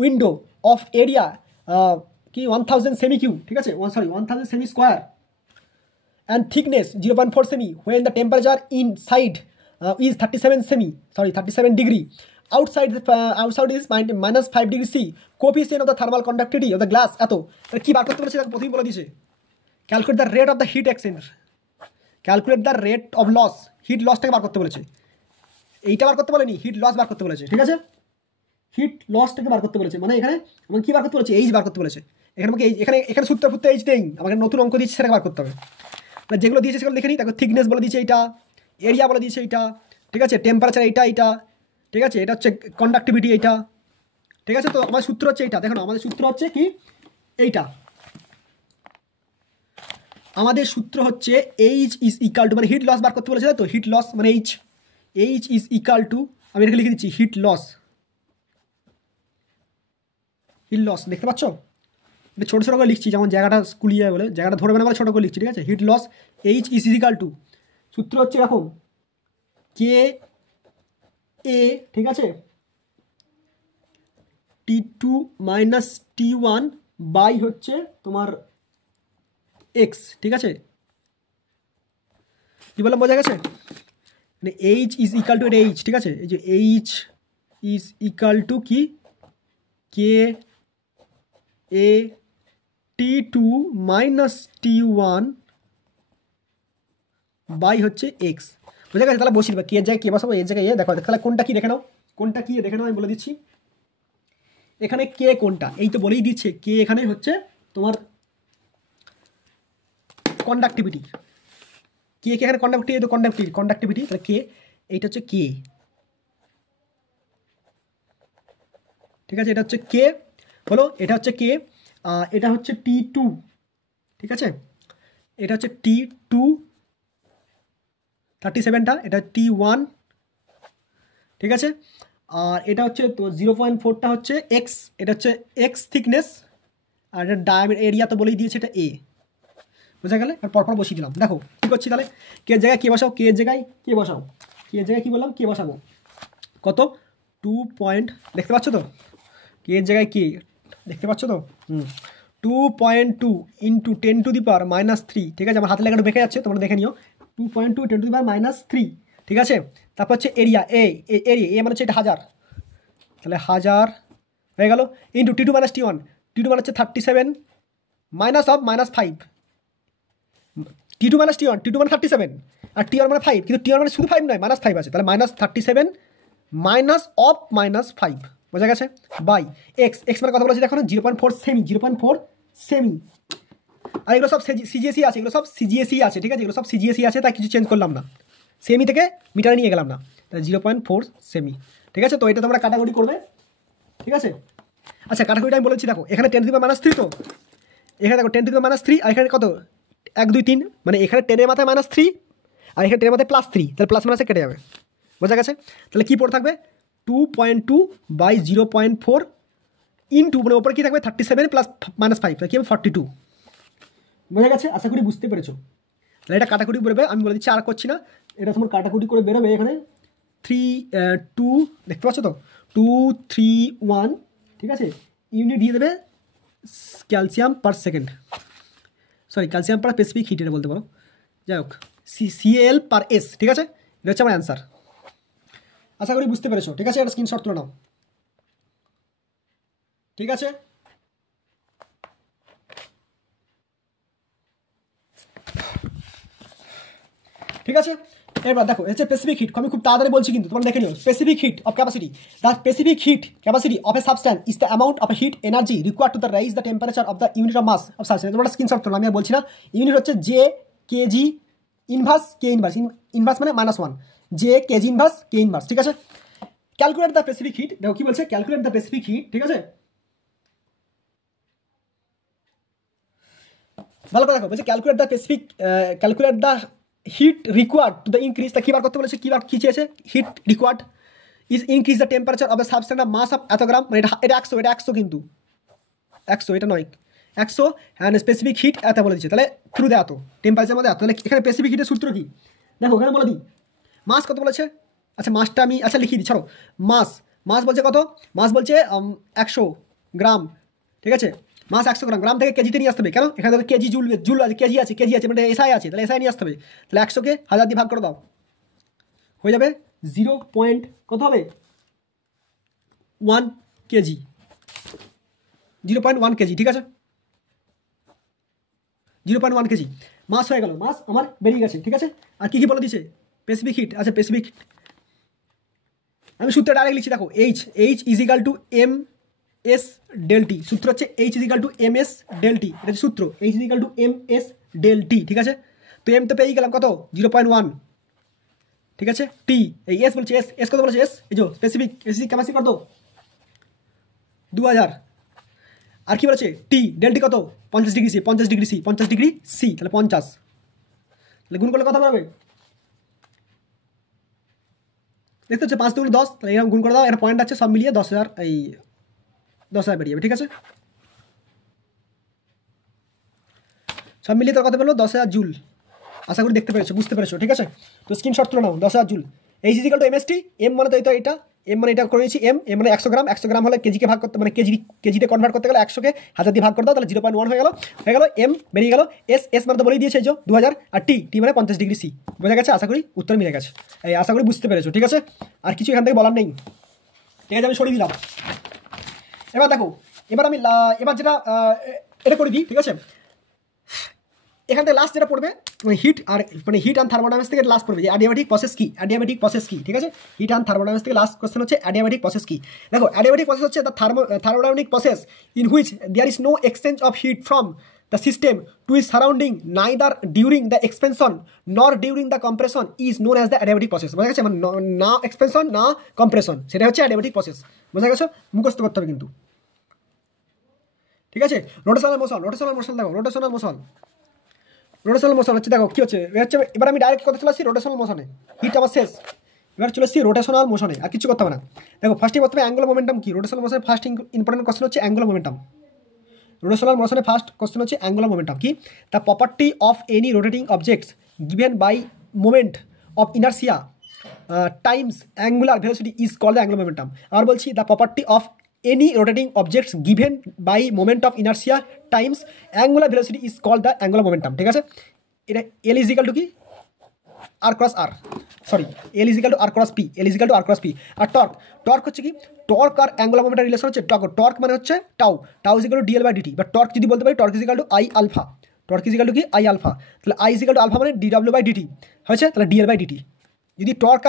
window of area কি 1000 সেমি কিউ, ঠিক আছে, 1000 semi square and thickness 0.4 semi, when the temperature inside is 37 37 degree. Outside is -5 degree C. Coefficient of the thermal conductivity of the glass এত কি বার করতে বলেছে প্রথমেই বলে দিয়েছে calculate the rate of the heat exchange, calculate the rate of loss, heat লসটাকে বার করতে বলেছে। এইটা বার করতে বলেনি, হিট লস বার করতে বলেছে, ঠিক আছে? হিট লসটাকে বার করতে বলেছে, মানে এখানে আমাকে কী বার করতে বলেছে? এইচ বার করতে বলেছে। এখানে আমাকে এখানে সূত্র ফুত্র এইচ নেই, আমাকে নতুন অঙ্ক দিয়েছে সেটাকে বার করতে হবে। যেগুলো দিয়েছে সেগুলো দেখে নিই। দেখো থিকনেস বলে দিয়েছে এইটা, এরিয়া বলে দিয়েছে এইটা, ঠিক আছে? টেম্পারেচার এইটা, ঠিক আছে? এটা হচ্ছে কন্ডাক্টিভিটি এইটা, ঠিক আছে? তো আমার সূত্র হচ্ছে এইটা, দেখো না আমাদের সূত্র হচ্ছে কি এইটা, আমাদের সূত্র হচ্ছে এইচ ইজ ইকাল টু, মানে হিট লস বার করতে বলেছে তো, হিট লস মানে এইচ ইজ ইকাল টু, আমি এটাকে লিখে দিচ্ছি হিট লস দেখতে পাচ্ছ? এটা ছোটো ছোটো করে লিখছি, যেমন জায়গাটা স্কুলিয়ে বলে জায়গাটা ধরবে না বলে ছোটো করে লিখছি, ঠিক আছে? Heat loss h is equal to, সূত্র হচ্ছে এরকম কে এ, ঠিক আছে, T2 মাইনাস T1 বাই হচ্ছে তোমার এক্স, ঠিক আছে? কী বললাম, বোঝা গেছে? মানে এইচ ইজ ইকাল টু এটা এইচ, ঠিক আছে? এই যে এইচ ইজ ইকাল টু কি কে এ T2 মাইনাস T1 বাই হচ্ছে এক্স, বোঝা গেছে? তাহলে বসিয়ে দেবে কে জায়গায় কে বসাবো, এর জায়গায় এ, দেখো তাহলে কোনটা কি দেখে নাও, কোনটা কি দেখে নাও, আমি বলে দিচ্ছি। এখানে কে কোনটা, এই তো বলেই দিচ্ছে কে এখানে হচ্ছে তোমার কন্ডাক্টিভিটি, কে এখানে কন্ডাক্টিভিটি, তো কন্ডাক্টিভিটি, তাহলে কে এইটা হচ্ছে কে, ঠিক আছে? এটা হচ্ছে কে হলো, এটা হচ্ছে কে, এটা হচ্ছে T2, ঠিক আছে? এটা হচ্ছে T2 37টা, এটা T1, ঠিক আছে? আর এটা হচ্ছে তো 0.4টা হচ্ছে এক্স, এটা হচ্ছে এক্স থিকনেস, আর এটা ডায়ামিটার এরিয়া তো বলেই দিয়েছে এটা এ, বোঝা গেলে? আর পরপর বসিয়ে দিলাম। দেখো কী করছি তাহলে, কে জায়গায় কে বসাও, কে জায়গায় কে বসাও, কে জায়গায় কী বললাম কে বসাবো, কত 2 পয়েন্ট, দেখতে পাচ্ছ তো? কে জায়গায় কে দেখতে পাচ্ছ তো? 2.2 ইন্টু 10⁻³ ঠিক আছে? আমার হাতে লেখাটা বেঁকে যাচ্ছে, তোমরা দেখে নিও। 2.2 10⁻³ ঠিক আছে? তারপর হচ্ছে এরিয়া এ মানে হচ্ছে এটা 1000, তাহলে 1000 হয়ে গেল, ইন্টু T2 - T1, T2 মানে হচ্ছে 37 minus of -5, T2 - T1, T2 মানে 37 আর T1 মানে 5, কিন্তু T1 মানে শুধু 5 নয়, -5 আছে, তাহলে -37 মাইনাস অফ -5, বোঝা গেছে? বাই এক্স মানে কথা বলেছি দেখো না, 0.4 সেমি, আর এগুলো সব সিজিএসি আছে, এগুলো সব সিজিএসি আছে, ঠিক আছে? এগুলো সব সিজিএসি আছে, তাই কিছু চেঞ্জ করলাম না, সেমি থেকে মিটারে নিয়ে গেলাম না, তাহলে 0.4 সেমি, ঠিক আছে? তো এটা তোমরা কাটাকুটি করবে, ঠিক আছে? আচ্ছা কাটাকুটিটা আমি বলেছি, দেখো এখানে 10⁻³ তো, এখানে দেখো 10⁻³ আর এখানে কত 1 2 3, মানে এখানে 10 এর মাথায় -3 আর এখানে 10 এর মাথায় +3, তাহলে প্লাস মাইনাসে কেটে যাবে, বোঝা গেছে? তাহলে কী পড়ে থাকবে 2.2 বাই 0.4 ইন্টু, মানে ওপরে কী থাকবে 37 প্লাস -5, তাহলে কী হবে 42, বোঝা গেছে? আশা করি বুঝতে পেরেছো। তাহলে এটা কাটাকুটি বেরোবে, আমি বলে দিচ্ছি আর করছি না, এটা তোমার কাটাকুটি করে বেরোবে এখানে 3 2, দেখতে পাচ্ছ তো 2 3 1, ঠিক আছে? ইউনিট দিয়ে দেবে calcium per second, sorry calcium per specific heat এটা বলতে পারো, যাই হোক CL পার এস, ঠিক আছে? এটা হচ্ছে আমার অ্যান্সার, আশা করি বুঝতে পেরেছো, ঠিক আছে? এটা স্ক্রিনশট তুলে নাও, ঠিক আছে? ঠিক আছে, এবার দেখো হচ্ছে স্পেসিফিক হিট, আমি খুব তাড়াতাড়ি বলছি কিন্তু তোমরা দেখে নিও। Specific heat of capacity, the specific heat capacity of a substance is the amount of heat energy required to the rise the temperature of the unit of mass of substance. তোমরা screenshot তোলো, আমি আর বলছি না। Unit হচ্ছে j kg inverse k inverse, inverse মানে -1, j kg inverse k inverse, ঠিক আছে? ক্যালকুলেট দ্য স্পেসিফিক হিট, দেখো কি বলছে, ক্যালকুলেট দ্য স্পেসিফিক হিট, ঠিক আছে? ভালো করে দেখো, বলছে calculate the specific, calculate the heat required to the increase, তা কী বার করতে বলেছে, কী চেয়েছে, heat required is increase the temperature of a substance of mass of এত গ্রাম, মানে এটা 100 কিন্তু 100, এটা নয় 100, অ্যান্ড স্পেসিফিক হিট এত বলে দিচ্ছে, তাহলে থ্রু দেয় এত টেম্পারেচার মধ্যে এত, তাহলে এখানে স্পেসিফিক হিটের সূত্র কি দেখো, ওখানে বলে দিই মাস কত বলেছে, আচ্ছা মাসটা আমি আচ্ছা লিখিয়ে দিই, ছাড়ো, মাস বলছে কত, মাস বলছে 100 গ্রাম, ঠিক আছে? মাস 100 গ্রাম, গ্রাম থেকে কেজিতে নিয়ে আসতে হবে, কেন এখানে দেখো কেজি জুল আছে, কেজি আছে মানে এসআই আছে, তাহলে এসআই নিয়ে আসতে হবে, তাহলে 100কে 1000 দিয়ে ভাগ করে দাও, হয়ে যাবে 0 পয়েন্ট কত হবে 1 কেজি, 0.1 কেজি, ঠিক আছে, 0.1 কেজি মাস হয়ে গেল, মাস আমার বেরিয়ে গেছে, ঠিক আছে। আর কি কি বলে দিচ্ছে, স্পেসিফিক হিট, আচ্ছা স্পেসিফিক, আমি সূত্রটা ডাইরেক্ট লিখছি, দেখো h h is equal to m s del t, সূত্র হচ্ছে h is equal to m s del t, এটা হচ্ছে সূত্র, h is equal to m s del t, ঠিক আছে। তো এম তো পেয়ে গেলাম কত 0.1, ঠিক আছে। টি এই এস বলছে, এস এস কত বলেছে, এস এই যে স্পেসিফিক স্পেসিফিক ক্যাপাসিটি কত 2000, আর কি বলেছে টি ডেল টি কত 50 degree c, 50 degree c, 50 degree c, তাহলে 50, তাহলে গুণ করলে কত পাবে, দেখতে হচ্ছে 5 দুগুণে 10, তাহলে এরকম গুণ করে দাও, একটা পয়েন্ট আছে সব মিলিয়ে 10,000, এই 10,000 বেরিয়ে যাবে, ঠিক আছে। সব মিলিয়ে তোর কত পেলো 10,000 জুল, আশা করি দেখতে পেরেছো, বুঝতে পেরেছো, ঠিক আছে। তো স্ক্রিনশট তুলে নাও 10,000 joule, h is equal to MST, m মানে তো এটা, এম মানে এটা করে নিয়েছি, এম মানে 100 গ্রাম, 100 গ্রাম হলে কেজিকে ভাগ করতে, মানে কেজিতে কনভার্ট করতে গেলে 100কে 1000 দিয়ে ভাগ করে দাও, তাহলে 0.1 হয়ে গেল, এম বেরিয়ে গেল, এস মানে তো বলেই দিয়েছে এই যে 2000, আর টি মানে 50 ডিগ্রি সি, বোঝা গেছে, আশা করি উত্তর মিলে গেছে, এই আশা করি বুঝতে পেরেছো, ঠিক আছে। আর কিছু এখান থেকে বলার নেই, ঠিক আছে, আমি সরিয়ে দিলাম। এবার দেখো, এবার যেটা এটা করে দিই, ঠিক আছে। এখান থেকে লাস্ট যেটা পড়বে হিট আর মানে হিট অ্যান্ড থার্মোডাইনামিক্স থেকে লাস্ট পড়বে যে অ্যাডিয়াবেটিক প্রসেস কি, অ্যাডিয়াবেটিক প্রসেস কি, ঠিক আছে। হিট অ্যান্ড থার্মোডাইনামিক্স থেকে লাস্ট কোশ্চেন হচ্ছে অ্যাডিয়াবেটিক প্রসেস কি। দেখো অ্যাডিয়াবেটিক প্রসেস হচ্ছে the thermodynamic process in which there is no exchange of heat from the system to is surrounding neither during the expansion nor during the compression is known as the adiabatic process, বোঝা গেছে, মানে না expansion না compression, সেটা হচ্ছে adiabatic process, বোঝা গেছে, মুখস্থ করতে হবে কিন্তু, ঠিক আছে। রোটেশনাল মোশন, দেখো রোটেশনাল মোশন হচ্ছে, দেখো কি হচ্ছে এবার আমি ডাইরেক্ট কথা চলে আসছি রোটেশনাল মোশনে, হিট আমার শেষ, এবার চলে আসছি রোটেশনাল মোশনে, আর কিছু করতে হবে না। দেখো ফার্স্টে প্রথমে অ্যাঙ্গুলার মোমেন্টাম কি, রোটেশনাল মোশনের ফার্স্ট ইম্পর্টেন্ট কোশ্চেন হচ্ছে অ্যাঙ্গুলার মোমেন্টাম, রোটেশনাল মোশনের ফার্স্ট কোশ্চেন হচ্ছে অ্যাঙ্গুলার মোমেন্টাম কি, the property of any rotating objects given by moment of inertia times angular velocity is called the angular momentum. আর বলছি the property of any rotating objects given by moment of inertia times angular velocity is called the angular momentum, ঠিক আছে। এটা L is equal to কি R cross R, sorry L is equal to R cross P, L is equal to R cross P। আর torque হচ্ছে কি, torque আর angular momentum relation হচ্ছে torque মানে হচ্ছে tau is equal to DL by dt, বা torque যদি বলতে পারি torque is equal to I alpha, torque is equal to কি I আলফা, তাহলে I is equal to alpha মানে dW by dt হয়েছে, তাহলে DL by dt। যদি টর্ক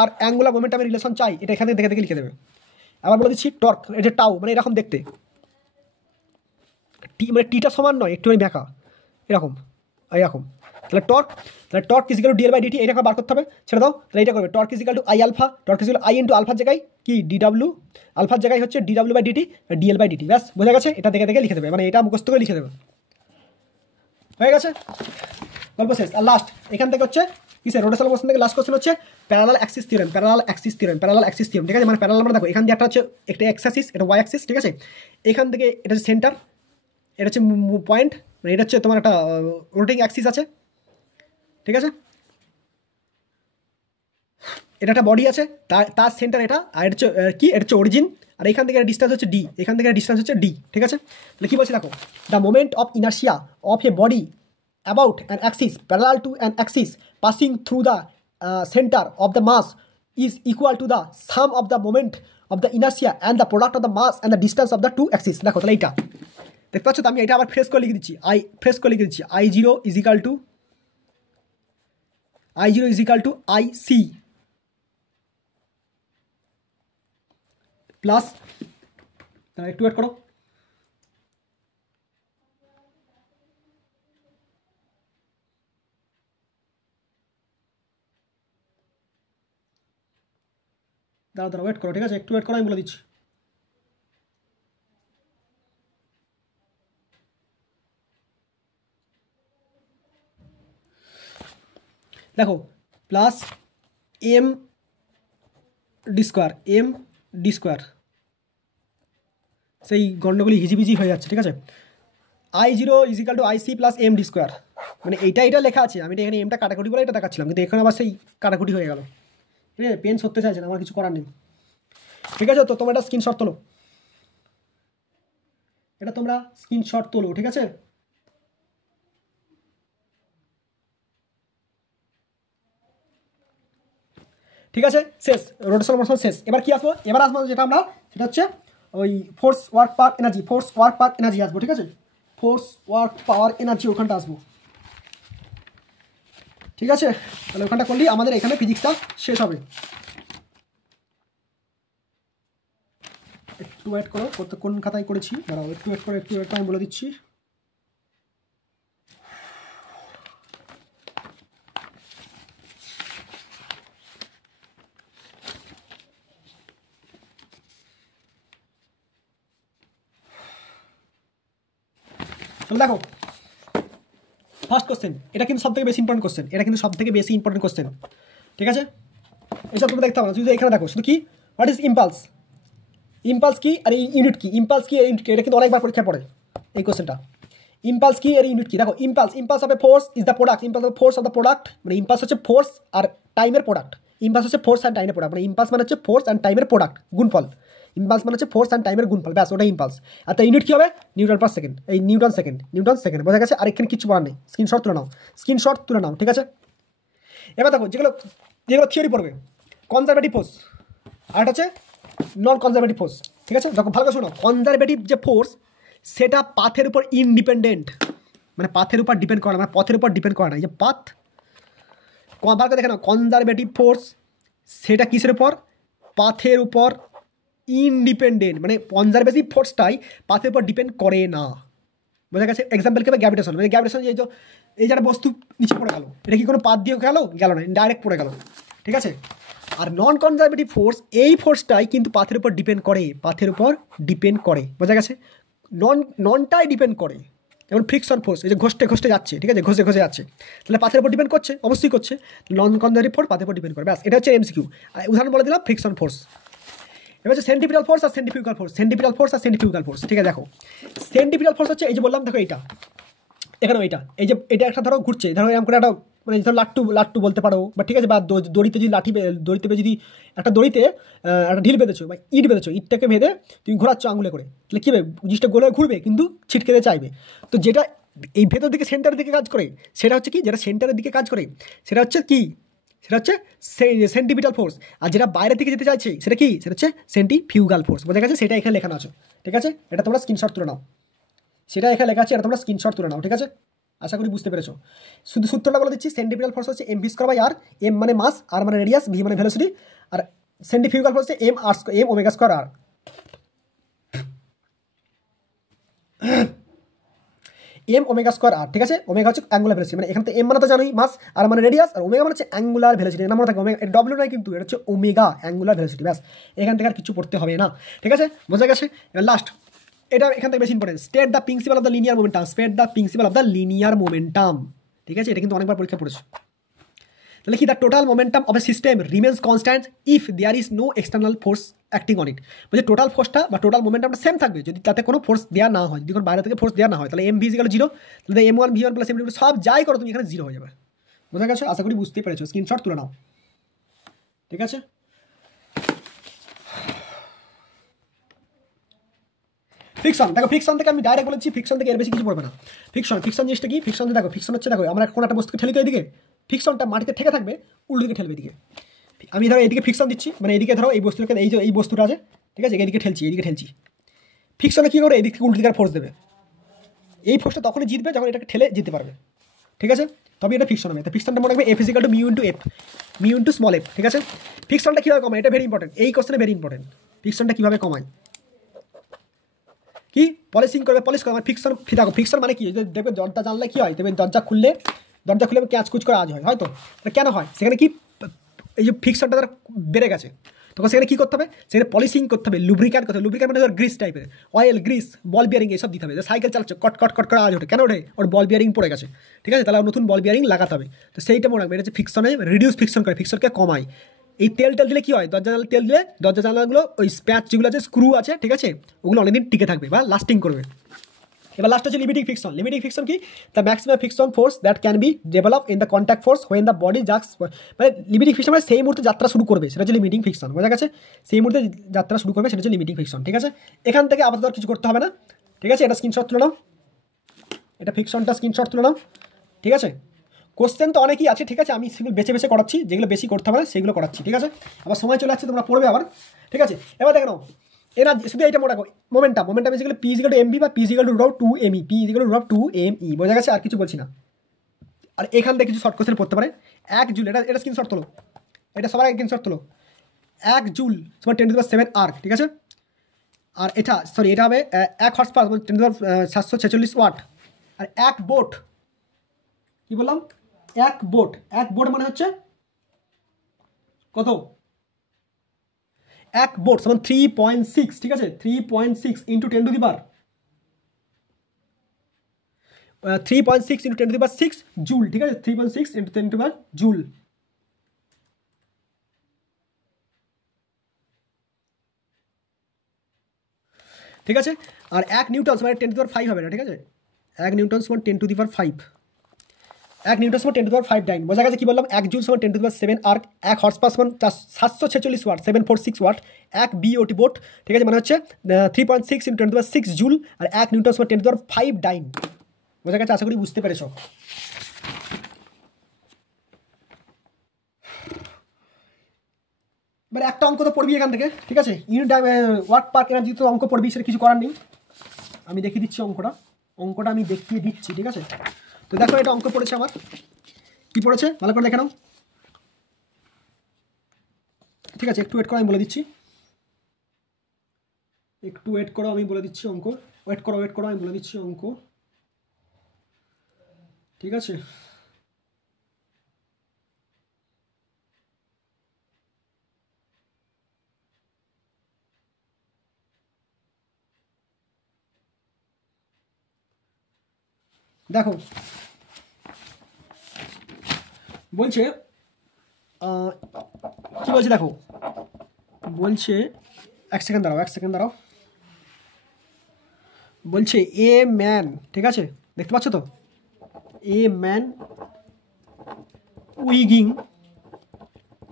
আর অ্যাঙ্গুলার মোমেন্টামের রিলেশন চাই, এটা এখানে দেখে লিখে দেবে। আবার বলে দিচ্ছি টর্ক, এটা টাউ মানে এরকম দেখতে, টি মানে টিটা সমান নয়, একটুখানি ব্যাকা এরকম, তাহলে torque is equal to DL by DT, এটাকে বার করতে হবে, ছেড়ে দাও, তাহলে এটা করবে torque is equal to I alpha, torque is equal I into আলফার জায়গায় কি ডিডাব্লিউ, আলফার জায়গায় হচ্ছে DW by DT, DL by DT, ব্যাস বোঝা গেছে, এটা দেখে লিখে দেবে, মানে এটা মুখস্থ করে লিখে দেবে, হয়ে গেছে, গল্প শেষ। আর লাস্ট এখান থেকে হচ্ছে কিসের রোটেশনাল মোশন থেকে লাস্ট কোশ্চেন হচ্ছে প্যারালাল অ্যাক্সিস থিওরেম, ঠিক আছে। মানে প্যারালাল মানে দেখো এখান দিয়ে একটা হচ্ছে একটা এক্স অ্যাক্সিস, এটা ওয়াই অ্যাক্সিস, ঠিক আছে। এখান থেকে এটা হচ্ছে সেন্টার, এটা হচ্ছে পয়েন্ট, মানে এটা হচ্ছে তোমার একটা রোটিং অ্যাক্সিস আছে, ঠিক আছে। এটা একটা বডি আছে, তার সেন্টার এটা, আর এটা হচ্ছে কি, এটা হচ্ছে অরিজিন, আর এখান থেকে ডিস্টেন্স হচ্ছে ডি, এখান থেকে ডিস্টেন্স হচ্ছে ডি, ঠিক আছে। তাহলে কী বলছি দেখো, the moment of inertia of A body about an axis parallel to an axis passing through the center of the mass is equal to the sum of the moment of the inertia and the product of the mass and the distance of the two axes। দেখো তাহলে এইটা দেখতে পাচ্ছ তো, আমি এটা আবার fresh করে লিখে দিচ্ছি, I zero is equal to I C plus, একটু ওয়েট করো, দাঁড়া ওয়েট করো, ঠিক আছে, একটু ওয়েট করো, আমি বলে দিচ্ছি। দেখো প্লাস এম ডি স্কোয়ার, সেই গণ্ডগুলি হিজিবিজি হয়ে যাচ্ছে, ঠিক আছে। I zero is equal to I C plus M D square, মানে এটা লেখা আছে, আমি এখানে এমটা কাটাকুটি বলে এটা দেখাচ্ছিলাম, কিন্তু এখানে আবার সেই কাটাকুটি হয়ে গেল, ঠিক আছে। পেন সরতে চাইছে না, আমার কিছু করার নেই, ঠিক আছে। তো তোমরা এটা স্ক্রিনশট তোলো, ঠিক আছে। ঠিক আছে, শেষ, রোটেশনাল মোশন শেষ। এবার কি আসবো, এবার আসবো যেটা আমরা, সেটা হচ্ছে ওই force work power energy, force work power energy আসবো। ঠিক আছে, ফোর্স ওয়ার্ক পাওয়ার এনার্জি ওখানটা আসবো। ঠিক আছে, তাহলে ওখানটা করলেই আমাদের এখানে ফিজিক্সটা শেষ হবে। একটু ওয়েট করো, কোন খাতায় করেছি দাঁড়াও, একটু ওয়েট করো, একটু ওয়েট করো, আমি বলে দিচ্ছি। তাহলে দেখো ফার্স্ট কোশ্চেন, এটা কিন্তু সবথেকে বেশি ইম্পর্টেন্ট কোশ্চেন, এটা কিন্তু সবথেকে বেশি ইম্পর্টেন্ট কোশ্চেন। ঠিক আছে, এইসব তুমি দেখতে হবে না, শুধু এখানে দেখো, শুধু কি হোয়াট ইজ ইম্পালস, ইম্পালস কি আর এই ইউনিট কি, ইম্পালস কি আর ইউনিট কি, এটা কিন্তু অনেকবার পরীক্ষা পড়ে এই কোশ্চেনটা। ইম্পালস কি আর ইউনিট কি, দেখো impulse of A force is the product, impulse of force of the product, মানে ইম্পালস হচ্ছে ফোর্স আর টাইমের প্রোডাক্ট, ইম্পালস হচ্ছে ফোর্স অ্যান্ড টাইমের প্রোডাক্ট, মানে ইম্পালস মানে হচ্ছে ফোর্স অ্যান্ড টাইমের প্রোডাক্ট, গুণফল। ইম্পালস মানে হচ্ছে ফোর্স অ্যান্ড টাইমের গুণফল, ব্যাস ওটা ইম্পালস। আর তার ইউনিট কি হবে, নিউটন পার সেকেন্ড, এই নিউটন সেকেন্ড বোঝা গেছে। আর এখানে কিছু বলার নেই, স্ক্রিনশট তুলে নাও। ঠিক আছে, এবার দেখো যেগুলো থিওরি পড়বে, কনজারভেটিভ ফোর্স আর এটা হচ্ছে নন কনজারভেটিভ ফোর্স। ঠিক আছে, দেখো ভালো করে শোনো, কনজারভেটিভ যে ফোর্স সেটা পাথের উপর ইনডিপেন্ডেন্ট, মানে পাথের উপর ডিপেন্ড করে না, মানে পথের উপর ডিপেন্ড করে না। এই যে পাথ, ভালো করে দেখে নাও, কনজারভেটিভ ফোর্স সেটা কিসের উপর, পাথের উপর ইনডিপেন্ডেন্ট, মানে কনজারভেটিভ ফোর্সটাই পাথের উপর ডিপেন্ড করে না। বোঝা গেছে, এক্সাম্পল কি হবে, গ্র্যাভিটেশন, মানে গ্র্যাভিটেশন এই যে একটা বস্তু নিচে পড়ে গেল, এটা কি কোনো পাথ দিয়ে গেল না, ডাইরেক্ট পড়ে গেল। ঠিক আছে, আর নন কনজারভেটিভ ফোর্স, এই ফোর্সটাই কিন্তু পাথের উপর ডিপেন্ড করে, বোঝা গেছে, ননটাই ডিপেন্ড করে। যেমন ফ্রিকশন ফোর্স, এই যে ঘষতে যাচ্ছে, ঠিক আছে, ঘষে যাচ্ছে, তাহলে পাথের উপর ডিপেন্ড করছে, অবশ্যই করছে। নন কনজারভেটিভ ফোর্স পাথের উপর ডিপেন্ড করে, ব্যাস এটা হচ্ছে এমসিকিউ। উদাহরণ বলে দিলাম ফ্রিকশন ফোর্স। এবার হচ্ছে সেন্টিপিটাল ফোর্স আর সেন্ট্রিফিউগাল ফোর্স। ঠিক আছে, দেখো সেন্টিপিটাল ফোর্স হচ্ছে এই যে বললাম, দেখো এইটা এখানে, এই যে এটা একটা ধরো ঘুরছে, ধরো এরকম করে একটা, মানে ধরো লাট্টু বলতে পারো, বা ঠিক আছে, বা দড়িতে যদি যদি একটা দড়িতে একটা ঢিল বেঁধেছো বা ইট বেঁধেছো, ইটটাকে বেঁধে তুমি ঘোরাচ্ছ আঙুলে করে, তাহলে কী হবে, জিনিসটা গোলে ঘুরবে কিন্তু ছিটকেতে চাইবে। তো যেটা এই ভেতর দিকে সেন্টারের দিকে কাজ করে, সেটা হচ্ছে কি, যেটা সেন্টারের দিকে কাজ করে সেটা হচ্ছে কি, সেটা হচ্ছে সেন্টিপিটাল ফোর্স। আর যেটা বাইরের দিকে যেতে চাইছে সেটা কি, সেটা হচ্ছে সেন্ট্রিফিউগাল ফোর্স। বোঝা গেছে, সেটা এখানে লেখানো আছে। ঠিক আছে, এটা তোমরা স্ক্রিনশট তুলে নাও, সেটা এখানে লেখা আছে, এটা তোমরা স্ক্রিনশট তুলে নাও। ঠিক আছে, আশা করি বুঝতে পেরেছো। শুধু সূত্রটা বলে দিচ্ছি, সেন্টিপিটাল ফোর্স হচ্ছে m v square by r, m মানে মাস, আর মানে রেডিয়াস, ভি মানে ভেলোসিটি, আর সেন্ট্রিফিউগাল ফোর্স হচ্ছে m omega square r. M omega square r, ঠিক আছে, ওমেগা হচ্ছে অ্যাঙ্গুলার ভেলোসিটি, মানে এখানে তো এম মানে তো জানোই মাস, আর মানে রেডিয়াস, আর ওমেগা মানে হচ্ছে অ্যাঙ্গুলার ভেলোসিটি, এটা মনে থাকে, ওমেগা ডব্লিউ নয় কিন্তু, এটা হচ্ছে ওমেগা অ্যাঙ্গুলার ভেলোসিটি, ব্যাস এখান থেকে আর কিছু পড়তে হবে না। ঠিক আছে, বোঝা গেছে। এবার লাস্ট, এটা এখান থেকে বেশি important, state the principal of the linear momentum. ঠিক আছে, এটা কিন্তু অনেকবার পরীক্ষা পড়েছে। তাহলে কি, the total momentum of a system remains constant if there is no external force acting on it. বলছে টোটাল ফোর্সটা বা টোটাল মোমেন্টামটা সেম থাকবে যদি তাতে কোনো ফোর্স দেওয়া না হয়, যদি কোনো বাইরে থেকে ফোর্স দেওয়া না হয়, তাহলে M V is equal zero, তাহলে M one V one plus M two সব যাই করো তুমি এখানে জিরো হয়ে যাবে। বোঝা গেছে, আশা করি বুঝতে পেরেছো, স্ক্রিনশট তুলে নাও। ঠিক আছে, ফ্রিকশন, দেখো ফ্রিকশন থেকে আমি ডাইরেক্ট বলেছি, ফ্রিকশন থেকে এর বেশি কিছু পড়বে না। ফ্রিকশন জিনিসটা কি, ফ্রিকশন দেখো, ফ্রিকশন হচ্ছে, দেখো আমরা কোনো একটা বস্তুকে ঠেলি তো এদিকে, ফ্রিকশনটা মাটিতে ঠেকে থাকবে, উল্টো দিকে ঠেলবে এদিকে। আমি ধরো এদিকে ফ্রিকশন দিচ্ছি, মানে এদিকে ধরো এই বস্তুটাকে, এই বস্তুটা আছে, ঠিক আছে, এদিকে ঠেলছি, ফ্রিকশনে কী করে, এদিক থেকে উল্টো দিকে ফোর্স দেবে, এই ফোর্সটা তখনই জিতবে যখন এটাকে ঠেলে জিততে পারবে। ঠিক আছে, তবে এটা ফ্রিকশন হবে। ফ্রিকশনটা মনে রাখবে, F is equal two mu into small F. ঠিক আছে, ফ্রিকশনটা কীভাবে কমায়, এটা ভেরি ইম্পর্টেন্ট, এই কোশ্চেনে ভেরি ইম্পর্টেন্ট, ফ্রিকশনটা কীভাবে কমায়, কি পলিশ করে আমার ফ্রিকশন। দেখো ফ্রিকশন মানে কি, দেখবে দরজা জানলে কি হয়, দেখবে দরজা খুললে ক্যাঁচ কুচ করে আওয়াজ হয়, হয়তো কেন হয়, সেখানে কি, এই যে ফ্রিকশনটা তার বেড়ে গেছে, তখন সেখানে কী করতে হবে, সেখানে পলিশিং করতে হবে, লুব্রিক্যান্ট করতে হবে। লুব্রিক্যান্ট মানে ধর গ্রিস টাইপের, অয়েল, গ্রিস, বল বিয়ারিং এইসব দিতে হবে। সাইকেল চালাচ্ছে, কট করে আওয়াজ ওঠে, কেন ওঠে, ওর বল বিয়ারিং পড়ে গেছে। ঠিক আছে, তাহলে নতুন বল বিয়ারিং লাগাতে হবে। তো সেইটা মনে রাখবে, এটা হচ্ছে ফ্রিকশনে রিডিউস ফ্রিকশন করে, ফ্রিকশনকে কমায়। এই তেল দিলে কি হয়, দরজা জানলা তেল দিলে দরজা জানলাগুলো ওই স্প্যাচ যেগুলো আছে, স্ক্রু আছে, ঠিক আছে, ওগুলো অনেকদিন টিকে থাকবে বা লাস্টিং করবে। এবার লাস্ট হচ্ছে লিমিটিং ফ্রিকশন কি, the maximum friction force that can be develop in the contact force when the body just, মানে লিমিটিং ফ্রিকশন মানে সেই মুহূর্তে যাত্রা শুরু করবে, সেটা হচ্ছে লিমিটিং ফ্রিকশন। বোঝা গেছে, সেই মুহূর্তে যাত্রা শুরু করবে সেটা হচ্ছে লিমিটিং ফ্রিকশন। ঠিক আছে, এখান থেকে আপাতত কিছু করতে হবে না। ঠিক আছে, এটা স্ক্রিনশট তুলে নাও, এটা ফ্রিকশনটা স্ক্রিনশট তুলে নাও। ঠিক আছে, কোশ্চেন তো অনেকই আছে, ঠিক আছে, আমি সেগুলো বেছে বেছে করাচ্ছি, যেগুলো বেশি করতে হবে সেগুলো করাচ্ছি, ঠিক আছে। আবার সময় চলে আসছে, তোমরা পড়বে আবার, ঠিক আছে। এবার দেখে নাও, এরা শুধু এইটা মনে রাখো, momentum basically P equal to MV বা P equal to root of 2 ME, P equal to root of 2 ME, বোঝা গেছে, আর কিছু বলছি না। আর এখান থেকে কিছু শর্ট কোশ্চেন পড়তে পারে। 1 জুল, এটা স্ক্রিনশট তোলো, এটা সবার আগে স্ক্রিনশট তোলো। 1 জুল সমান 10⁻7 আর্ক, ঠিক আছে। আর এটা সরি, এটা হবে 1 হর্স পাওয়ার 10⁻746 ওয়াট। আর 1 বোট, কি বললাম, 1 বোট মানে হচ্ছে কত, 1 বোট সমান 3.6, ঠিক আছে, 3.6 into 10 to the power 3.6 into 10 to the power 6 joule, ঠিক আছে, 3.6 into 10 to the power joule. ঠিক আছে। আর 1 নিউটন মানে 10 টু দি পাওয়ার 5 হবে না, ঠিক আছে, 1 নিউটন সমান 10 টু দি পাওয়ার 5, 1 নিউটন সমান 10 টু দি পাওয়ার 5 ডাইন, বোঝা গেছে। কি বললাম, 1 জুল সমান 10 to the power 7 erg, 1 horse power সমান 746 ওয়াট, 746 ওয়াট, 1 বিওটি বোট, ঠিক আছে, মানে হচ্ছে 3.6 into 10 to the power 6 joule. আর 1 নিউটন সমান 10 টু দি পাওয়ার 5 ডাইন, বোঝা গেছে, আশা করি বুঝতে পেরেছো। এবার একটা অঙ্ক তো পড়বি এখান থেকে, ঠিক আছে, ইউনিট ওয়াট পার এনার্জি তো অঙ্ক পড়বি, সেটা কিছু করার নেই। আমি দেখিয়ে দিচ্ছি অঙ্কটা আমি দেখিয়ে দিচ্ছি, ঠিক আছে। তো দেখো, এটা অঙ্ক পড়েছে আমার, কি পড়েছে ভালো করে দেখে নাও, ঠিক আছে। একটু ওয়েট করো, আমি বলে দিচ্ছি, একটু ওয়েট করো, আমি বলে দিচ্ছি অঙ্ক, ওয়েট করো আমি বলে দিচ্ছি অঙ্ক, ঠিক আছে। দেখো বলছে, কি বলছে দেখো, বলছে, এক সেকেন্ড দাঁড়াও, বলছে এ ম্যান, ঠিক আছে, দেখতে পাচ্ছ তো, এ ম্যান উইগিং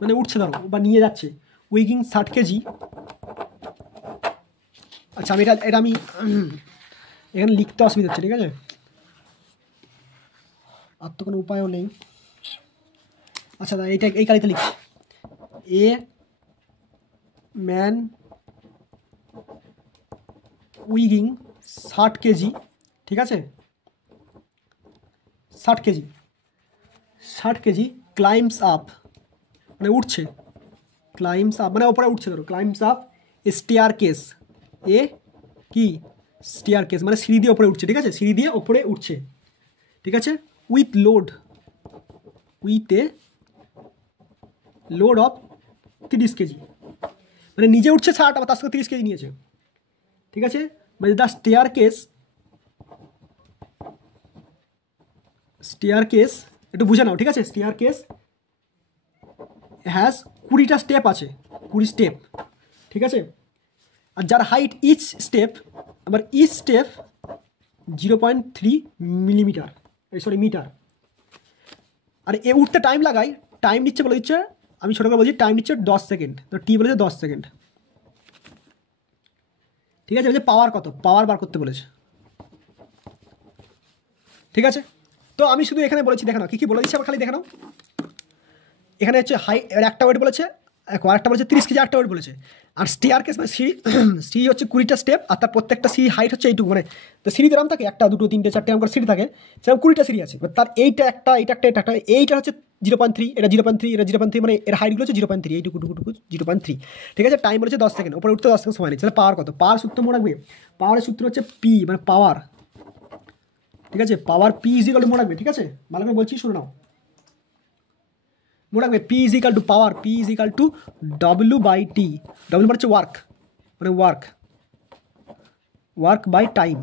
মানে উঠছে ধরো বা নিয়ে যাচ্ছে, উইগিং 60 কেজি। আচ্ছা, আমি এটা আমি এখানে লিখতে অসুবিধা হচ্ছে, ঠিক আছে, আর তো কোনো উপায়ও নেই। আচ্ছা এইটা এই কালিতে লিখছি, এ ম্যান উইগিং 60 কেজি, ঠিক আছে, 60 কেজি ক্লাইম্বস আপ মানে উঠছে, ক্লাইম্বস আপ মানে ওপরে উঠছে ধরো, ক্লাইম্বস আপ স্টেয়ার কেস, এ কি স্টেয়ার কেস মানে সিঁড়ি দিয়ে ওপরে উঠছে, ঠিক আছে, সিঁড়ি দিয়ে ওপরে উঠছে, ঠিক আছে, with a load of 30 KG, মানে নিজে উঠছে 60, আবার তার সাথে 30 কেজি নিয়েছে, ঠিক আছে। মানে দ্য স্টেয়ার কেস একটু বুঝে নাও, ঠিক আছে, স্টেয়ার কেস হ্যাজ 20টা স্টেপ আছে, 20 স্টেপ, ঠিক আছে। আর যার height each step 0.3 millimetre, metre. আর এ উঠতে টাইম নিচ্ছে বলে দিচ্ছে, আমি ছোটো করে বলছি, টাইম নিচ্ছে 10 সেকেন্ড, তো টি বলেছে 10 সেকেন্ড, ঠিক আছে। বলছে পাওয়ার কত, পাওয়ার বার করতে বলেছে, ঠিক আছে। তো আমি শুধু এখানে বলেছি, দেখে নাও কী বলে দিচ্ছে, আবার খালি দেখে নাও, এখানে হচ্ছে একটা ওয়েট বলেছে, আরেকটা বলেছে 30 কেজি, একটা ওয়েট বলেছে। আর স্টেয়ার কেস মানে সিঁড়ি হচ্ছে 20টা স্টেপ, আর তার প্রত্যেকটা সিঁড়ি হাইট হচ্ছে এইটুকু, মানে তো সিঁড়িতে নাম থাকে 1, 2, 3, 4 এরকম করে সিঁড়ি থাকে, সেরকম 20টা সিঁড়ি আছে। তার এইটা হচ্ছে 0.3, এটা 0.3, এটা 0.3, মানে এর হাইটগুলো হচ্ছে 0.3, এইটুকু 0.3, ঠিক আছে। টাইম বলেছে 10 সেকেন্ড, ওপরে উঠতে 10 সেকেন্ড সময় নিচ্ছে। তাহলে পাওয়ার কত, পাওয়ার সূত্র মনে রাখবে, পাওয়ারের সূত্র হচ্ছে পি মানে পাওয়ার, ঠিক আছে, পাওয়ার পি ইজিক্যাল টু মনে রাখবে, ঠিক আছে, ভালো করে বলছি শুনে নাও, মনে রাখবে P equal to power, P equal to W/T, W মানে হচ্ছে ওয়ার্ক, মানে ওয়ার্ক বাই টাইম,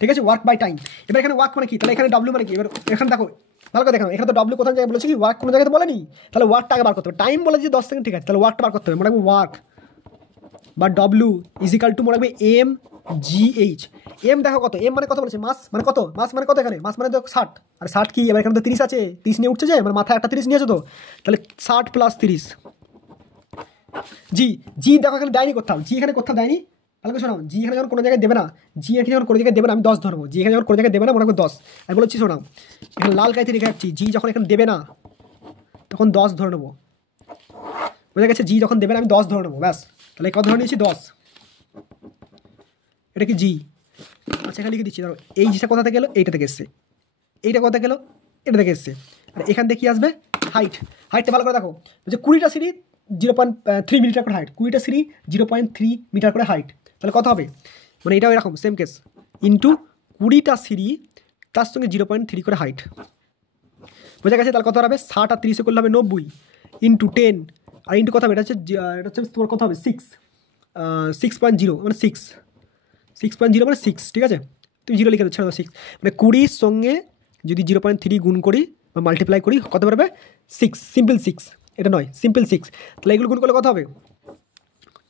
ঠিক আছে, ওয়ার্ক বাই টাইম। এবার এখানে ওয়ার্ক মানে কি, তাহলে এখানে ডব্লিউ মানে কি, এবার এখানে দেখো ভালো করে দেখো, এখানে তো ডব্লিউ কোথায় জায়গায় বলেছে কি, ওয়ার্ক কোনো জায়গায় তো বলেনি, তাহলে ওয়ার্কটা আগে বার করতে হবে, টাইম বলে যে 10 সেকেন্ড, ঠিক আছে, তাহলে ওয়ার্কটা বার করতে হবে, মনে রাখবে ওয়ার্ক বা ডব্লিউ ইজিক্যাল টু মনে রাখবে MGH, এম দেখো কত, এম মানে কত বলেছে, মাস মানে কত, এখানে মাস মানে তো 60, আর 60 কি, এবার এখানে তো 30 আছে, 30 নিয়ে উঠছে, যে মানে মাথায় একটা 30 নিয়েছে, তো তাহলে 60 + 30 জি দেখো এখানে দেয়নি কোথাও, জি এখানে কোথাও দেয়নি, তাহলে শোনাও, জি এখানে যখন কোনো জায়গায় দেবে না, জি এখানে যখন কোনো জায়গায় দেবে না আমি 10 ধরবো, জি এখানে যখন কোনো জায়গায় দেবে না মনে করো 10। আমি বলছি শোনাও, এখানে লাল কাইতে রেখে যাচ্ছি, জি যখন এখানে দেবে না তখন 10 ধরে নেবো, বোঝা গেছে? জি যখন দেবে না আমি 10 ধরে নেবো, ব্যাস। তাহলে কত ধরে নিয়েছি? 10। এটা কি জি? আচ্ছা এখানে লিখে দিচ্ছি, ধরো এই জিটা কোথা থেকে গেলো? এইটা থেকে এসছে। এইটা কোথা গেলো? এটা থেকে এসছে। আর এখান থেকে কি আসবে? হাইট। হাইটটা ভালো করে দেখো, যে 20টা সিঁড়ি 0.3 মিটার করে হাইট, 20টা সিঁড়ি 0.3 মিটার করে হাইট। তাহলে কত হবে? মানে এটাও এরকম সেম কেস, ইন্টু 20টা সিঁড়ি তার সঙ্গে 0.3 করে হাইট, বোঝা গেছে? তাহলে কত হবে? 60 আর 30 করলে হবে 90, ইন্টু 10 আর ইন্টু কত হবে? এটা হচ্ছে তোমার কত হবে? 6.0 মানে 6.0 মানে 6, ঠিক আছে? তুমি 0 লিখে ছেড়ে দাও, 6 মানে 20 সঙ্গে যদি 0.3 গুণ করি বা মাল্টিপ্লাই করি কত পারবে? 6, সিম্পল 6, এটা নয় সিম্পল 6। তাহলে এগুলো গুণ করলে কত হবে?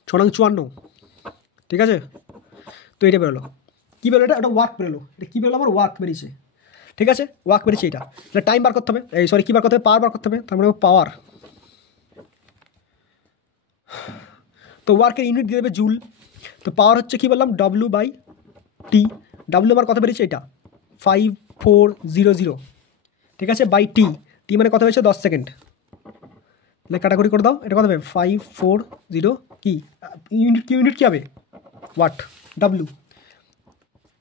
6×54, ঠিক আছে? তো এটা বেরোলো, কী বেরোলো? এটা ওয়ার্ক বেরোলো। এটা কী বেরোলো? আমার ওয়ার্ক বেরিয়েছে, ঠিক আছে? ওয়ার্ক বেরিয়েছে এটা। তাহলে টাইম বার করতে হবে, এই সরি কী বার করতে হবে? পাওয়ার বার করতে হবে। তার মানে পাওয়ার, তো ওয়ার্কের ইউনিট দিয়ে দেবে জুল। তো পাওয়ার হচ্ছে কী বললাম? W/T। ডাব্লিউ আমার কত বেরিয়েছে? এটা 5400, ঠিক আছে? বাই টি, টি মানে কত হয়েছে? 10 সেকেন্ড। তাহলে কাটাকুটি করে দাও, এটা কত হবে? 540 কি ইউনিট, কি ইউনিট কী হবে? Watt, W.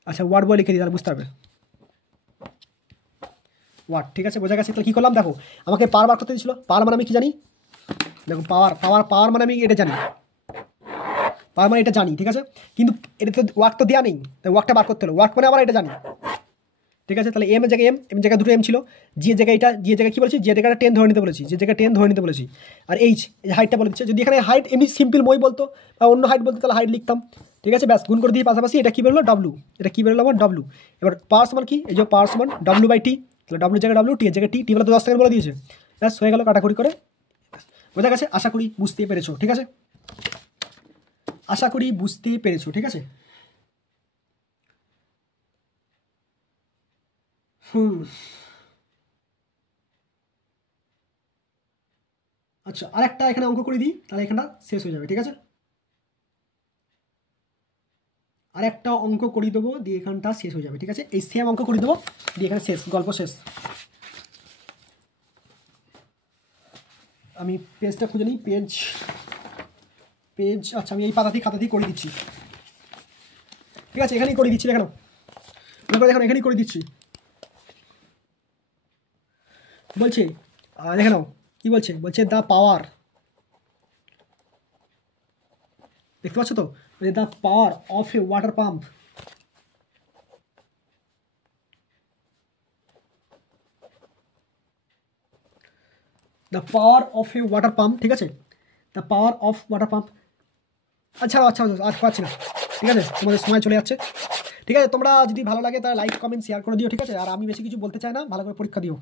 আচ্ছা ওয়াট বয় লিখে দিই, তাহলে বুঝতে হবে ওয়াট, ঠিক আছে? বোঝা গেছে? তাহলে কী করলাম দেখো, আমাকে পাওয়ার বার করতে দিয়েছিল। পাওয়ার মানে আমি কি জানি? দেখো পাওয়ার মানে আমি এটা জানি, পাওয়ার মানে এটা জানি, ঠিক আছে? কিন্তু এটা তো ওয়ার্ক তো দেওয়া নেই, তাই ওয়ার্কটা বার করতে হলো। ওয়ার্ক মানে আবার এটা জানি, ঠিক আছে? তাহলে এম এর জায়গায় এম জায়গায় দুটো এম ছিল, জি এর জায়গায় এটা, জি এর জায়গায় কী বলেছি? যে জায়গাটা 10 ধরে নিতে বলেছি, যে জায়গায় 10 ধরে নিতে বলেছি। আর এইচ, এই হাইটটা বলে দিচ্ছে। যদি এখানে হাইট এমনি সিম্পল মই বলতো বা অন্য হাইট বলতো তাহলে হাইট লিখতাম, ঠিক আছে? ব্যাস গুণ করে দিয়ে পাশাপাশি এটা কী বেরোলো? ডব্লু। এটা কী বেরোলো আমার? ডব্লু। এবার পাওয়ার সমান কি? এই যে পাওয়ার সমান W/T। তাহলে ডব্লু জায়গায় ডব্লু, টি এর জায়গায় টি, টি বলে তো 10 সেকেন্ড বলে দিয়েছে, ব্যাস হয়ে গেল কাটাকুটি করে। বোঝা গেছে? আশা করি বুঝতে পেরেছো, ঠিক আছে? আশা করি বুঝতে পেরেছো, ঠিক আছে? আচ্ছা আরেকটা এখানে অঙ্ক করে দিই, তাহলে এখানটা শেষ হয়ে যাবে, ঠিক আছে? আরেকটা অঙ্ক করে দেবো, দিয়ে এখানটা শেষ হয়ে যাবে, ঠিক আছে? এই সেম অঙ্ক করে দেবো, দিয়ে এখানে শেষ, গল্প শেষ। আমি পেজটা খুঁজে নিই, পেজ আচ্ছা আমি এই খাতা দিয়ে করে দিচ্ছি, ঠিক আছে? এখানেই করে দিচ্ছি, দেখানো দেখো, এখানেই করে দিচ্ছি। বলছে দেখে নাও কী বলছে? বলছে দ্য পাওয়ার, দেখতে পাচ্ছ তো? The power of a water pump, the power of a water pump, ঠিক আছে? The power of water pump. আচ্ছা আজ পাচ্ছি না, ঠিক আছে? তোমাদের সময় চলে যাচ্ছে, ঠিক আছে? তোমরা যদি ভালো লাগে তাহলে লাইক কমেন্ট শেয়ার করে দিও, ঠিক আছে? আর আমি বেশি কিছু বলতে চাই না, ভালো করে পরীক্ষা দিও।